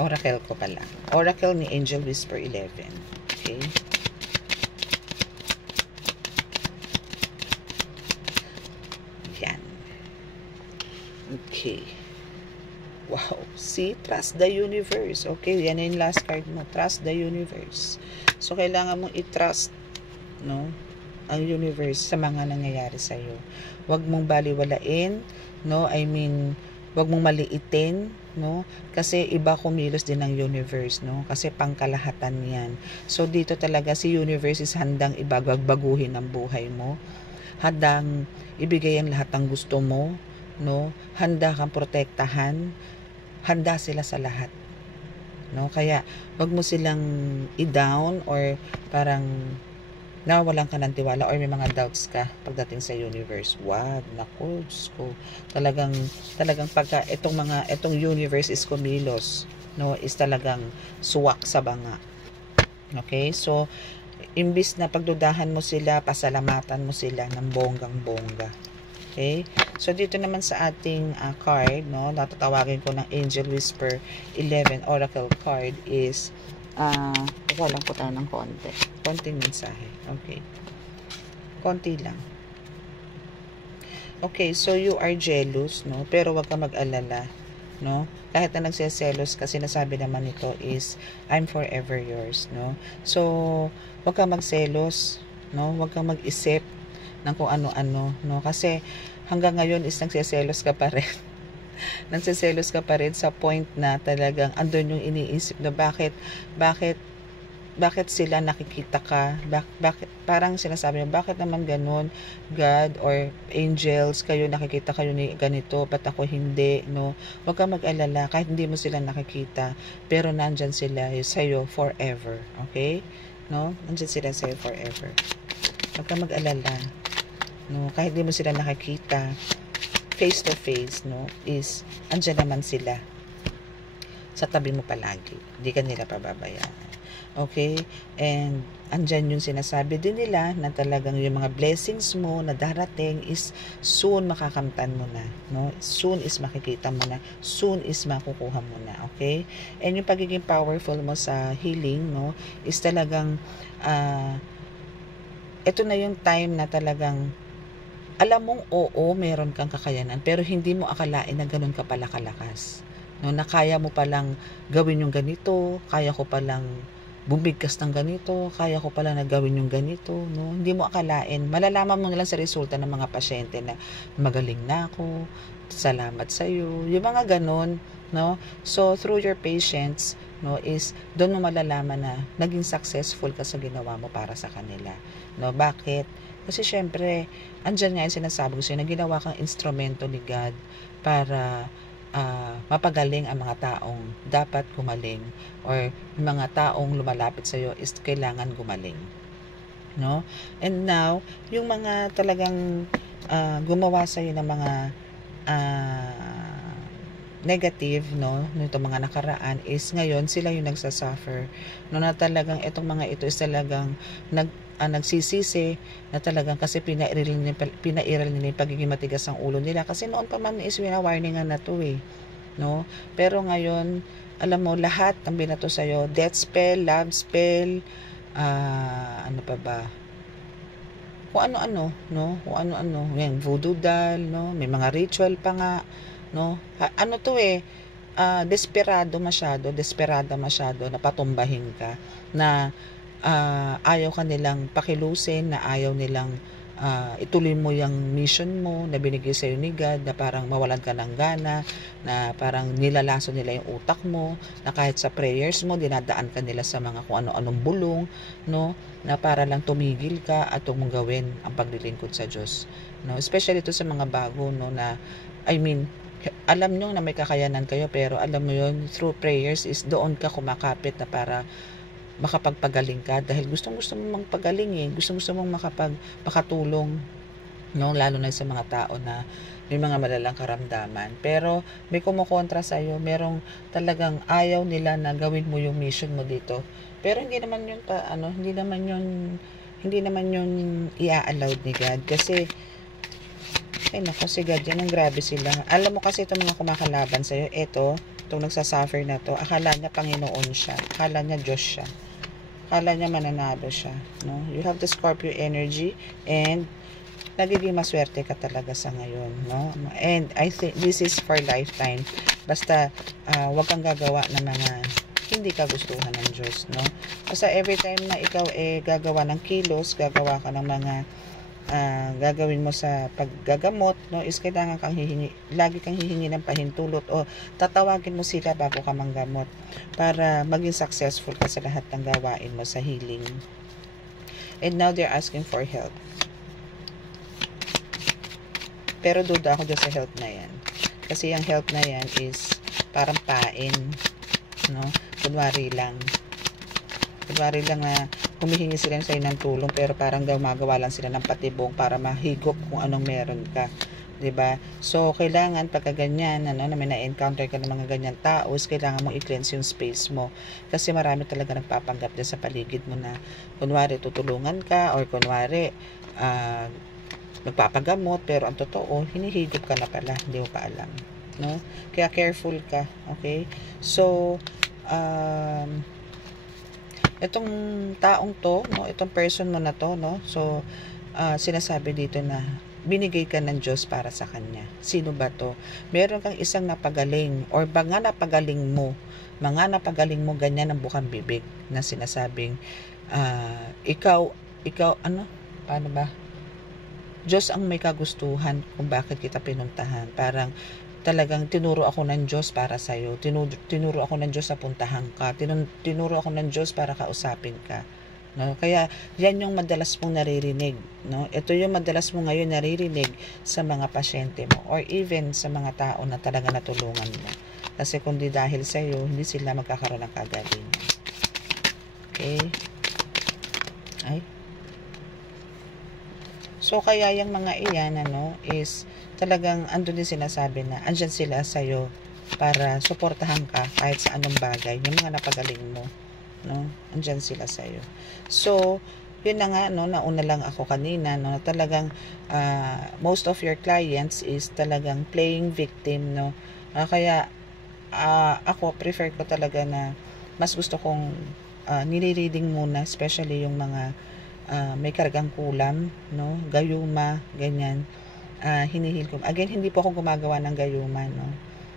Oracle ko pala. Oracle ni Angel Whisper 11. Okay. Yan. Okay. Wow. See? Trust the universe. Okay, yan yung last card mo. Trust the universe. So, kailangan mong i-trust, no, ang universe sa mga nangyayari sa iyo. Huwag mong baliwalain, no? I mean, huwag mong maliitin, no? Kasi iba kumilos din ng universe, no? Kasi pangkalahatan 'yan. So dito talaga si universe is handang ibagbaguhin ang buhay mo. Handang ibigay ang lahat ng gusto mo, no? Handa kang protektahan. Handa sila sa lahat. No? Kaya wag mo silang i-down or parang nawawalan ka ng tiwala or may mga doubts ka pagdating sa universe. Wag, naku, Diyos ko. Talagang pagka itong universe is kumilos, no, is talagang suwak sa banga. Okay? So, imbis na pagdudahan mo sila, pasalamatan mo sila ng bonggang-bongga. Okay? So, dito naman sa ating card, no, natatawagin ko ng Angel Whisper 11 Oracle card is kuha lang po tayo ng konting mensahe. Okay. Konti lang. Okay, so you are jealous, no? Pero wag ka mag-alala, no? Kahit na nagseselos, kasi sinasabi naman ito is I'm forever yours, no? So, wag ka magselos, no? Wag kang mag-isip ng kung ano-ano, no? Kasi hanggang ngayon is nagseselos ka pa rin. Nagseselos ka pa rin sa point na talagang andun yung iniisip na bakit sila nakikita ka, bakit parang sinasabi mo, bakit naman ganun, God or angels, kayo nakikita kayo ni ganito, ba't ako hindi, no? Huwag kang mag-alala, kahit hindi mo sila nakikita, pero nandyan sila sa'yo forever, okay? No? Nandyan sila sa'yo forever. Huwag kang mag-alala, no? Kahit hindi mo sila nakikita, face to face, no, is andyan naman sila sa tabi mo palagi, hindi ka nila pababayaan. Okay? And andyan yung sinasabi din nila na talagang yung mga blessings mo na darating is soon makakamtan mo na, no? Soon is makikita mo na, soon is makukuha mo na. Okay? And yung pagiging powerful mo sa healing, no, is talagang ito na yung time na talagang alam mong oo, meron kang kakayanan, pero hindi mo akalain na ganun ka pala kalakas. No, na kaya mo palang gawin yung ganito, kaya ko palang bumigkas ng ganito, kaya ko pala na gawin yung ganito, no? Hindi mo akalain. Malalaman mo na lang sa resulta ng mga pasyente na magaling na ako, salamat sa iyo. Yung mga ganun, no? So through your patience, no, is doon mo malalaman na naging successful ka sa ginawa mo para sa kanila. No, bakit? Kasi syempre, andyan nga yung sinasabi ko sa'yo na ginawa kang instrumento ni God para mapagaling ang mga taong dapat gumaling, or yung mga taong lumalapit sa'yo is kailangan gumaling. No? And now, yung mga talagang gumawa sa'yo ng mga negative, no, nito mga nakaraan is ngayon sila yung nagsasuffer, no, na talagang itong mga ito is talagang nagsisisi na talagang kasi pinairal nila yung pagiging matigas ang ulo nila, kasi noon pa man is wina-warningan na to no, pero ngayon alam mo lahat ng binato sa'yo, death spell, love spell, ano pa ba, kung ano-ano, no, kung ano-ano, yung voodoo doll, no, may mga ritual pa nga, no, ano to desperada masyado na patumbahin ka, na ayaw ka nilang pakilusin, na ayaw nilang ituloy mo yung mission mo na binigay sa'yo ni God, na parang mawalan ka ng gana, na parang nilalaso nila yung utak mo, na kahit sa prayers mo, dinadaan ka nila sa mga kung ano-anong bulong, no? Na para lang tumigil ka at mong gawin ang paglilingkod sa Diyos. No? Especially ito sa mga bago, no? Na, alam nyo na may kakayanan kayo, pero alam mo yun, through prayers is doon ka kumakapit na para makapagpagaling ka, dahil gustong-gusto mong magpagaling gustong-gusto mong makatulong, no? Lalo na sa mga tao na may mga malalang karamdaman, pero may kumukontra sa iyo, merong talagang ayaw nila na gawin mo yung mission mo dito, pero hindi naman yun i-allowed ni God, kasi ay nako, si God yan, ang grabe sila. Alam mo kasi itong mga kumakalaban sa'yo, itong nagsasuffer na to, akala niya Panginoon siya, akala niya Diyos siya, akala niya mananalo siya, no? You have the Scorpio energy, and nagiging maswerte ka talaga sa ngayon, no? And I think this is for lifetime. Basta wag kang gagawa ng mga hindi ka gustuhan ng Diyos, no? Basta every time na ikaw gagawa ng kilos, gagawa ka ng mga gagawin mo sa paggagamot, no, is kailangan kang lagi kang hihingi ng pahintulot, o tatawagin mo sila bago ka manggamot para maging successful ka sa lahat ng gawain mo sa healing. And now they're asking for help, pero duda ako dyan sa help na yan, kasi yung help na yan is parang pain, no? Kunwari lang na humihingi sila sa'yo ng tulong, pero parang gumagawa lang sila ng patibong para mahigop kung anong meron ka, 'di ba? So kailangan pagka ganyan, na may na-encounter ka ng mga ganyan tao, kailangan mo i-cleanse yung space mo, kasi marami talaga nagpapanggap dyan sa paligid mo na kunwari tutulungan ka, or kunwari magpapagamot, pero ang totoo hinihigop ka na pala, hindi mo pa alam, no? Kaya careful ka, okay? So itong taong to, no, itong person mo na to, no, so sinasabi dito na binigay ka ng Diyos para sa kanya. Sino ba to? Meron kang isang napagaling, or mga napagaling mo ganyan ang bukang bibig, na sinasabing ikaw paano ba, Diyos ang may kagustuhan kung bakit kita pinuntahan. Parang talagang tinuro ako ng Diyos para sa'yo. Tinuro ako ng Diyos sa puntahan ka. Tinuro ako ng Diyos para kausapin ka. No? Kaya yan yung madalas mong naririnig. No? Ito yung madalas mo ngayon naririnig sa mga pasyente mo, or even sa mga tao na talaga natulungan mo. Kasi kung di dahil sa'yo, hindi sila magkakaroon ng kagalingan. Okay? So kaya yung mga iyan is talagang andun din sinasabi na andyan sila sa'yo para suportahan ka kahit sa anong bagay. Yung mga napagaling mo, no? Andyan sila sa'yo. So yun na nga, no, nauna lang ako kanina, no, na talagang most of your clients is talagang playing victim, no. Kaya ako prefer ko talaga na mas gusto kong nire-reading muna, especially yung mga may kargang kulam, no, gayuma, ganyan. Hinihil ko. Again, hindi po ako gumagawa ng gayuma, no.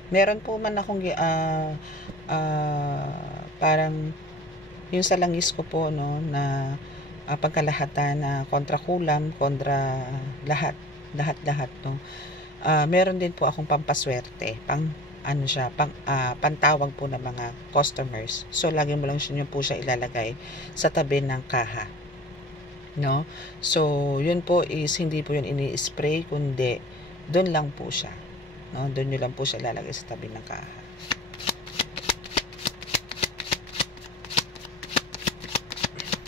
Meron po man akong parang yung sa langis ko po, no, na pagkalahatan na kontra kulam, kontra lahat, no. Meron din po akong pampaswerte, pantawag po ng mga customers. So lagi mo lang po siya ilalagay sa tabi ng kaha, no? So yun po is hindi po yun ini-spray, kundi doon lang po siya, no? Doon nyo lang po siya ilalagay sa tabi ng kaha.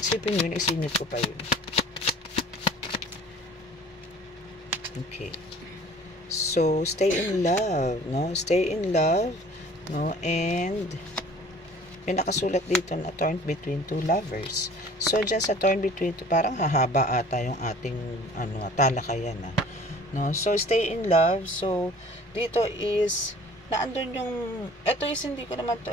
Isipin nyo, isinit ko pa yun. Okay. So stay in love, no? Stay in love, no? And may nakasulat dito na torn between two lovers. So dyan sa torn between two, parang hahaba ata yung ating talakayan, no? So stay in love. So dito is naandun yung, ito is hindi ko naman to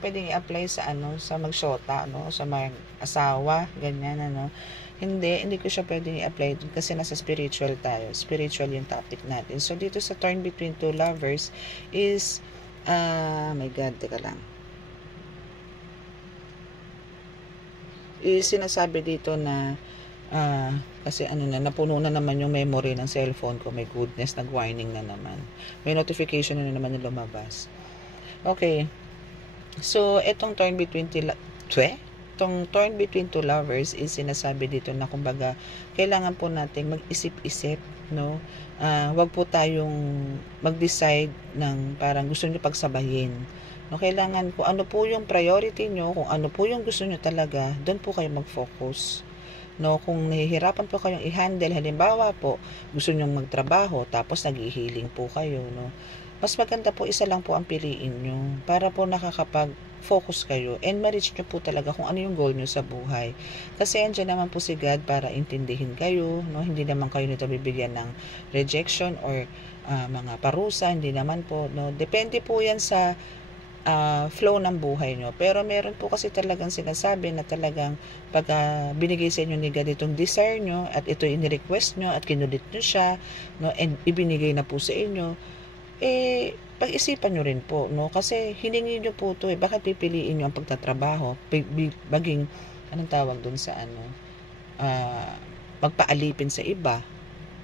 pwedeng i-apply sa sa magsyota, no, sa mag-asawa, ganyan, hindi ko siya pwedeng i-apply dun kasi nasa spiritual tayo. Spiritual yung topic natin. So dito sa turn between two lovers is My God, teka lang. Sinasabi dito na kasi napuno na naman yung memory ng cellphone ko. My goodness, nag-warning na naman. May notification na naman yung lumabas. Okay. So, itong turn between two lovers is sinasabi dito na kumbaga kailangan po natin mag-isip-isip, no? Wag po tayong mag-decide ng parang gusto nyo pagsabayin. No, kailangan kung ano po yung priority nyo, kung ano po yung gusto nyo talaga, doon po kayo mag-focus. No, kung nahihirapan po kayong i-handle, halimbawa po, gusto nyo magtrabaho, tapos nag-i-healing po kayo, no? Mas maganda po isa lang po ang piliin nyo para po nakakapag-focus kayo and ma-reach nyo po talaga kung ano yung goal nyo sa buhay. Kasi andyan naman po si God para intindihin kayo, no? Hindi naman kayo nito bibigyan ng rejection or mga parusa, hindi naman po, no? Depende po yan sa flow ng buhay nyo. Pero meron po kasi talagang sinasabi na talagang pag binigay sa inyo ni God itong desire nyo at ito in-request nyo at kinulit nyo siya, no? And ibinigay na po sa inyo, pag-isipan nyo rin po, no? Kasi hiningi nyo po ito, bakit pipiliin nyo ang pagtatrabaho, baging, anong tawag dun sa magpaalipin sa iba,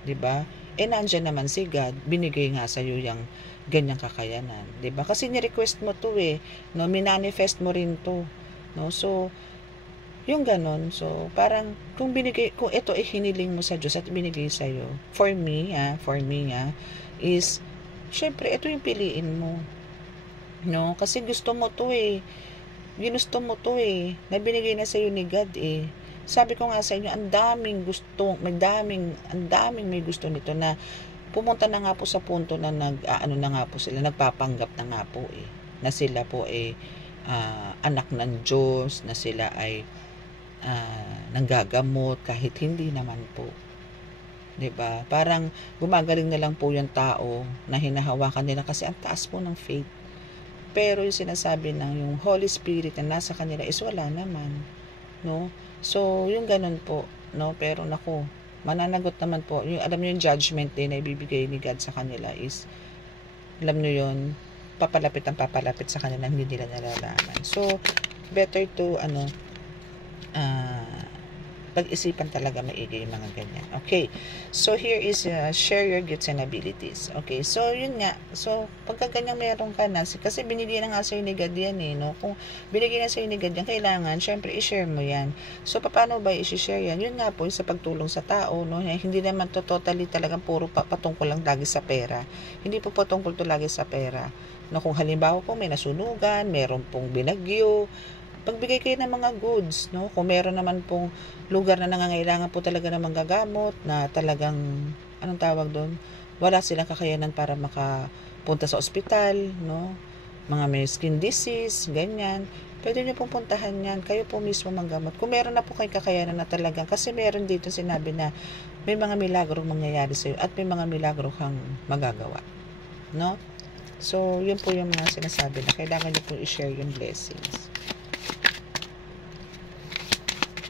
di ba? Nandiyan naman si God, binigay nga sa iyo yung ganyang kakayanan, di ba? Kasi ni-request mo to no? Minanifest mo rin to, no? So, yung ganon, so, parang, kung ito hiniling mo sa Diyos at binigay sa iyo, for me, is, syempre, ito yung piliin mo. No? Kasi gusto mo to ginusto mo to nabinigay na sa'yo ni God Sabi ko nga sa inyo, ang daming may gusto nito na pumunta na nga po sa punto na na nga po sila, nagpapanggap na nga po na sila po anak ng Diyos, na sila ay nanggagamot kahit hindi naman po. 'Di ba? Parang gumagaling na lang po yung tao na hinahawakan nila kasi ang taas po ng faith. Pero yung sinasabi ng yung Holy Spirit na nasa kanila is wala naman, no? So, yung ganun po, no? Pero nako, mananagot naman po. Yung alam niyo yung judgment din na ibibigay ni God sa kanila is alam niyo yun, papalapit sa kanila, hindi nila nalalaman. So, better to pag-isipan talaga maigi yung mga ganyan. Okay. So, here is share your gifts and abilities. Okay. So, yun nga. So, pagka ganyan meron ka na, kasi binigyan na nga sa'yo ni God yan no? Kung binigyan na sa'yo ni God yan, kailangan, syempre, i-share mo yan. So, paano ba i-share yan? Yun nga po, sa pagtulong sa tao, no? Hindi naman to totally talagang puro patungkol lang lagi sa pera. Hindi po patungkol to lagi sa pera. No, kung halimbawa po may nasunugan, meron pong binagyo, pagbigay kayo ng mga goods, no? Kung meron naman pong lugar na nangangailangan po talaga ng manggagamot na talagang, anong tawag doon? Wala silang kakayanan para makapunta sa ospital, no? Mga may skin disease, ganyan. Pwede nyo pong puntahan yan. Kayo po mismo manggamot. Kung meron na po kayong kakayanan na talagang, kasi meron dito sinabi na may mga milagro mangyayari sa iyo at may mga milagro kang magagawa, no? So, yun po yung mga sinasabi na kailangan nyo po i-share yung blessings.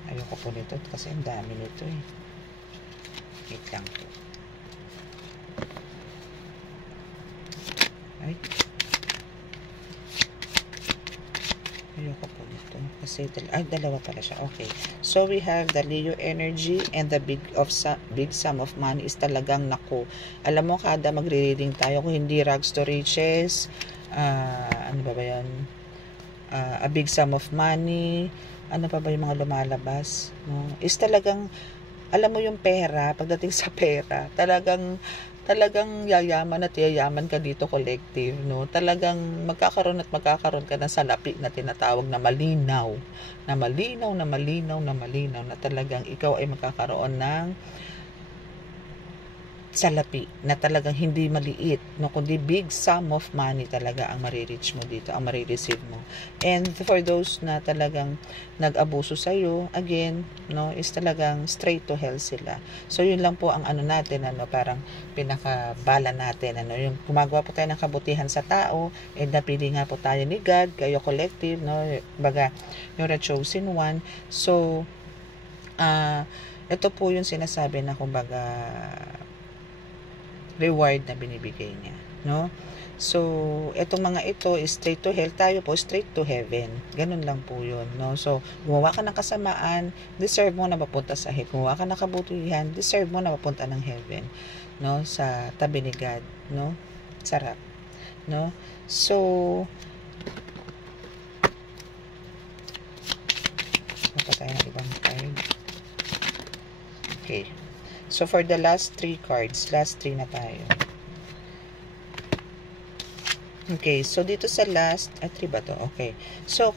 Ayoko po nito kasi ang dami nito Wait lang po. Ay. Ayoko po nito kasi dalawa pala siya. Okay. So we have the Leo energy and the big sum of money is talagang nako. Alam mo, kada magre-reading tayo, kung hindi rags to riches, ano ba yan? A big sum of money, ano pa ba yung mga lumalabas, no? Is talagang, alam mo yung pera, pagdating sa pera, talagang yayaman at yayaman ka dito, collective, no? Talagang magkakaroon ka ng salapi na tinatawag na malinaw, na talagang ikaw ay magkakaroon ng salapi na talagang hindi maliit, no, kundi big sum of money talaga ang marireach mo dito, ang marireceive mo. And for those na talagang nag-abuso sa iyo, again, no, is talagang straight to hell sila. So yun lang po ang natin, parang pinakabala natin, yung gumagawa po tayo ng kabutihan sa tao, and napili nga po tayo ni God, kayo collective, no, baga, you're a chosen one. So ito po yung sinasabi na kumbaga reward na binibigay niya, no? So, etong mga ito is straight to hell, tayo po straight to heaven. Ganun lang po yun, no? So, gumawa ka ng kasamaan, deserve mo na mapunta sa hell. Gumawa ka ng kabutihan, deserve mo na mapunta ng heaven, no? Sa tabi ni God, no? Sarap, no? So, mapa tayo ng ibang card. Okay. So, for the last 3 cards, last 3 na tayo. Okay, so dito sa last, 3 ba to? Okay. So,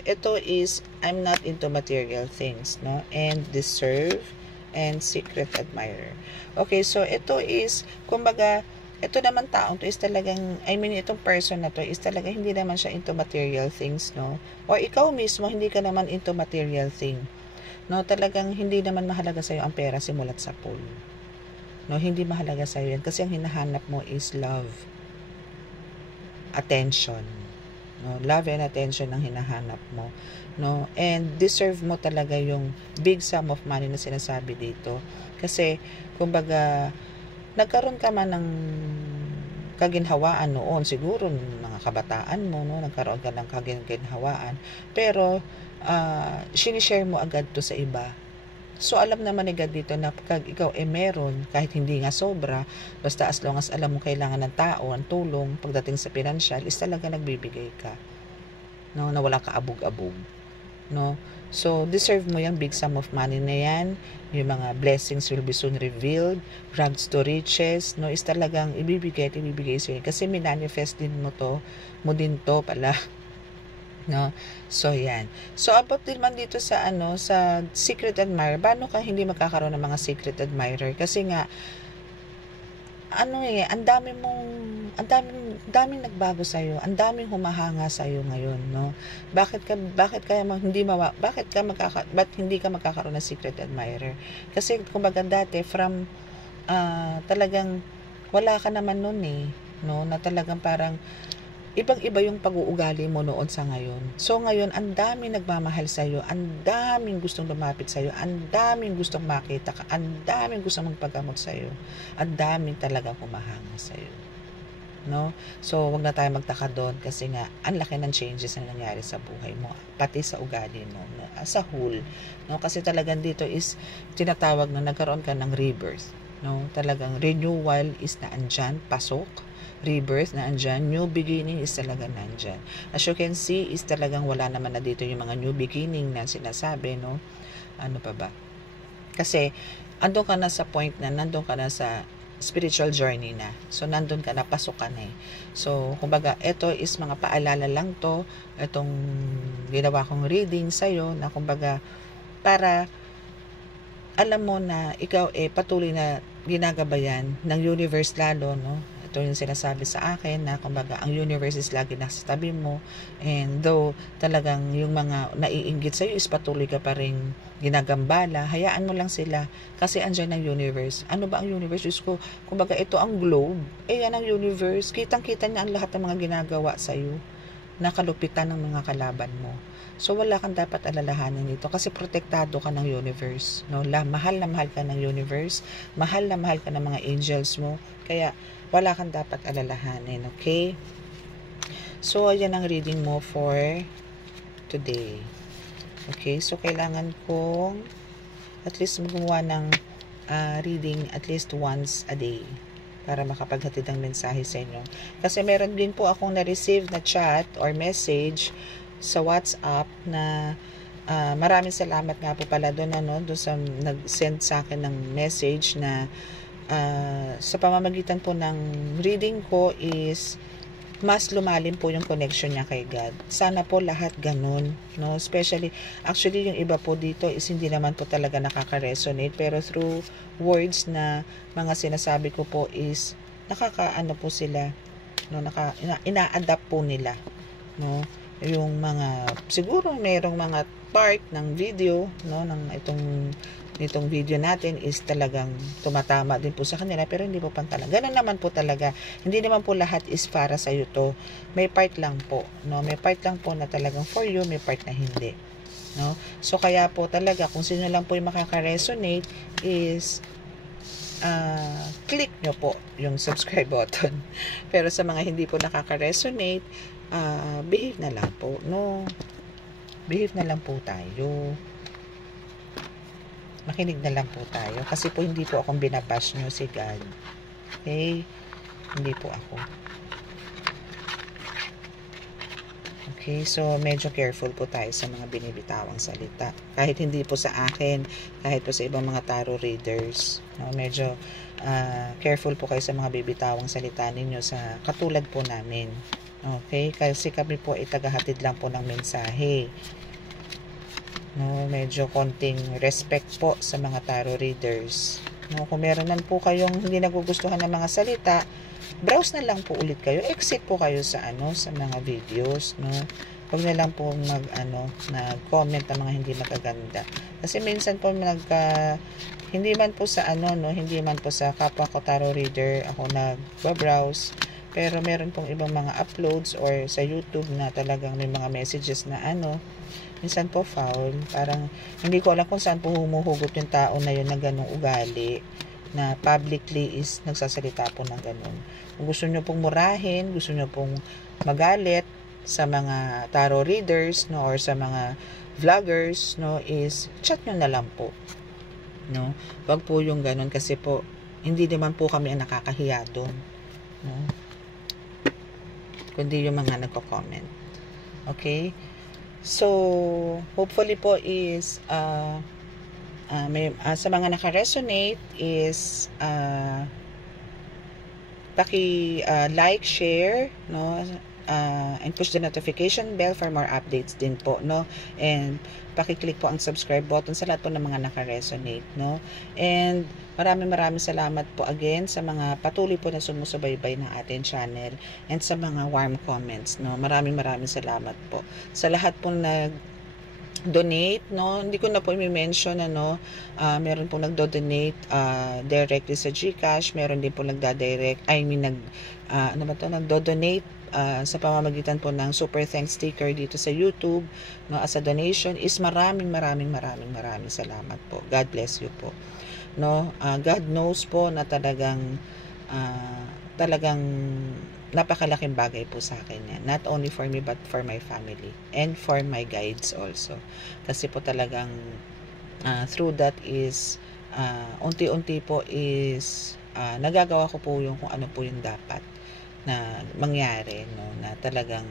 ito is, I'm not into material things, no? And deserve, and secret admirer. Okay, so ito is, kumbaga, ito naman taong to is talagang, itong person na to is talagang hindi naman siya into material things, no? Or ikaw mismo, hindi ka naman into material thing. No, talagang hindi naman mahalaga sa'yo ang pera simulat sa pool. No, hindi mahalaga sa iyo yan kasi ang hinahanap mo is love, attention. No, love and attention ang hinahanap mo, no? And deserve mo talaga yung big sum of money na sinasabi dito. Kasi kumbaga nagkaroon ka man ng kaginhawaan noon, siguro mga kabataan mo, no, nagkaroon ka ng kaginhawaan, pero sinishare mo agad to sa iba. So, alam naman ni God dito na pag ikaw meron, kahit hindi nga sobra, basta as long as alam mo kailangan ng tao, ang tulong, pagdating sa financial, is talaga nagbibigay ka. No? Na wala ka abog-abog. No? So, deserve mo yung big sum of money na yan. Yung mga blessings will be soon revealed. Rags to riches. No? Is talagang ibibigay sa'yo. Kasi minanifest din mo din to pala. No? So, yan. So, about naman dito sa sa secret admirer, paano ka hindi magkakaroon ng mga secret admirer? Kasi nga, ang daming nagbago sa'yo, ang daming humahanga sa'yo ngayon, no? Bakit hindi ka magkakaroon ng secret admirer? Kasi, kumbaga dati, from, talagang, wala ka naman nun no? Na talagang parang, ibang-iba yung pag-uugali mo noon sa ngayon. So ngayon, ang daming nagmamahal sa'yo, ang daming gustong lumapit sa'yo, ang daming gustong makita ka, ang daming gustong magpagamot sa'yo, ang daming talaga humahanga sa'yo. No? So, wag na tayo magtaka doon kasi nga, ang laki ng changes na nangyari sa buhay mo, pati sa ugali mo, no? As a whole. No? Kasi talagang dito is, tinatawag na nagkaroon ka ng rebirth. No? Talagang renewal is na andyan, pasok. Rebirth na andyan, new beginning is talaga nandyan. As you can see, is talagang wala naman na dito yung mga new beginning na sinasabi, no? Ano pa ba? Kasi, andun ka na sa point na, nandun ka na sa spiritual journey na. So, nandun ka na, pasok ka na So, kumbaga, ito is mga paalala lang to, itong ginawa kong reading sa'yo, na kumbaga, para alam mo na ikaw patuloy na ginagabayan ng universe lalo, no? Ito yung sinasabi sa akin na kumbaga ang universe is lagi nasa tabi mo, and though talagang yung mga naiinggit sa'yo is patuloy ka pa rin ginagambala, hayaan mo lang sila kasi andyan ang universe. Ano ba ang universe? Diyos ko, kumbaga ito ang globe, yan ang universe, kitang-kita niya ang lahat ng mga ginagawa sa'yo, nakalupitan ng mga kalaban mo. So, wala kang dapat alalahanin dito kasi protektado ka ng universe. No? Mahal na mahal ka ng universe, mahal na mahal ka ng mga angels mo, kaya wala kang dapat alalahanin, okay? So, ayan ang reading mo for today. Okay, so kailangan kong at least gumawa ng reading at least once a day para makapaghatid ng mensahe sa inyo. Kasi meron din po akong na-receive na chat or message sa WhatsApp na maraming salamat nga po pala doon, doon sa nag-send sa akin ng message na sa pamamagitan po ng reading ko is mas lumalim po yung connection niya kay God. Sana po lahat ganun, no? Especially, actually yung iba po dito is hindi naman po talaga nakaka-resonate, pero through words na mga sinasabi ko po is nakakaano po sila, no? Ina-adapt po nila, no? Yung mga, siguro mayroong mga part ng video, no, ng itong video natin is talagang tumatama din po sa kanila, pero hindi po pantalaga. Ganun naman po talaga. Hindi naman po lahat is para sa iyo to. May part lang po, no? May part lang po na talagang for you, may part na hindi, no? So kaya po talaga kung sino lang po yung makaka-resonate is click nyo po yung subscribe button. Pero sa mga hindi po nakaka-resonate, behave na lang po, no? Behave na lang po tayo. Makinig na lang po tayo. Kasi po hindi po akong binabash nyo si God. Okay? Hindi po ako. Okay, so medyo careful po tayo sa mga binibitawang salita. Kahit hindi po sa akin, kahit po sa ibang mga tarot readers. No, medyo careful po kayo sa mga bibitawang salita ninyo sa katulad po namin. Okay, kasi kami po ay tagahatid lang po ng mensahe. No, medyo konting respect po sa mga tarot readers. No, kung meron man po kayong hindi nagugustuhan ng mga salita, browse na lang po ulit kayo. Exit po kayo sa sa mga videos, no. Huwag na lang po nag-comment ng mga hindi magaganda. Kasi minsan po hindi man po sa hindi man po sa kapwa ko tarot reader ako nag-browse, pero meron pong ibang mga uploads or sa YouTube na talagang may mga messages na minsan po foul. Parang hindi ko alam kung saan po humuhugot yung tao na yun na ganung ugali, na publicly is nagsasalita po ng ganun. Kung gusto nyo pong murahin, gusto nyo pong magalit sa mga tarot readers, no, or sa mga vloggers, no, is chat nyo na lang po, no. Wag po yung ganun, kasi po hindi naman po kami ang nakakahiya doon, no, kundi yung mga nagko-comment. Okay, so hopefully po is sa mga naka-resonate is like, share, no, and push the notification bell for more updates din po, no, and paki-click po ang subscribe button sa lahat po ng mga naka-resonate, no, and maraming salamat po again sa mga patuloy po na sumusubaybay ng ating channel and sa mga warm comments, no. Maraming salamat po sa lahat po donate, no. Hindi ko na po i-mention, meron po nagdo-donate directly sa GCash, meron din po nagda-direct, nagdo-donate sa pamamagitan po ng super thanks sticker dito sa YouTube, no, as a donation. Is maraming salamat po. God bless you po, no. God knows po na talagang napakalaking bagay po sa akin yan. Not only for me, but for my family. And for my guides also. Kasi po talagang, through that is, unti-unti po is, nagagawa ko po yung kung ano po yung dapat na mangyari, no, na talagang,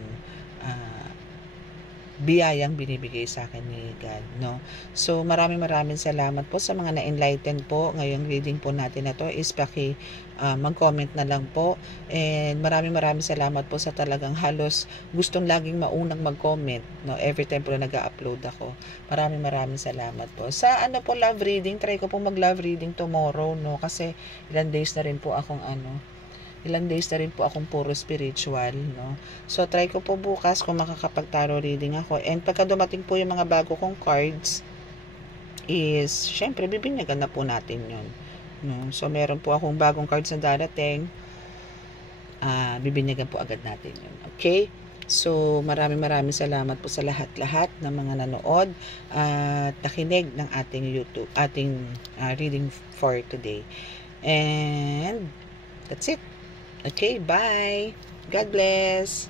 biyayang binibigay sa akin ni God, no. So maraming salamat po sa mga na-enlighten po ngayong reading po natin na to. Is mag-comment na lang po, and maraming salamat po sa talagang halos gustong laging maunang mag-comment, no, every time po na nag-upload ako. Maraming salamat po sa po love reading. Try ko po mag-love reading tomorrow, no, kasi ilang days na rin po akong puro spiritual, no. So try ko po bukas kung makakapag-tarot reading ako, and pagka dumating po yung mga bago kong cards is syempre bibinyagan na po natin yun, no. So meron po akong bagong cards na darating, bibinyagan po agad natin yun. Okay, so maraming salamat po sa lahat ng mga nanood at nakinig ng ating reading for today, and that's it. Okay, bye. God bless.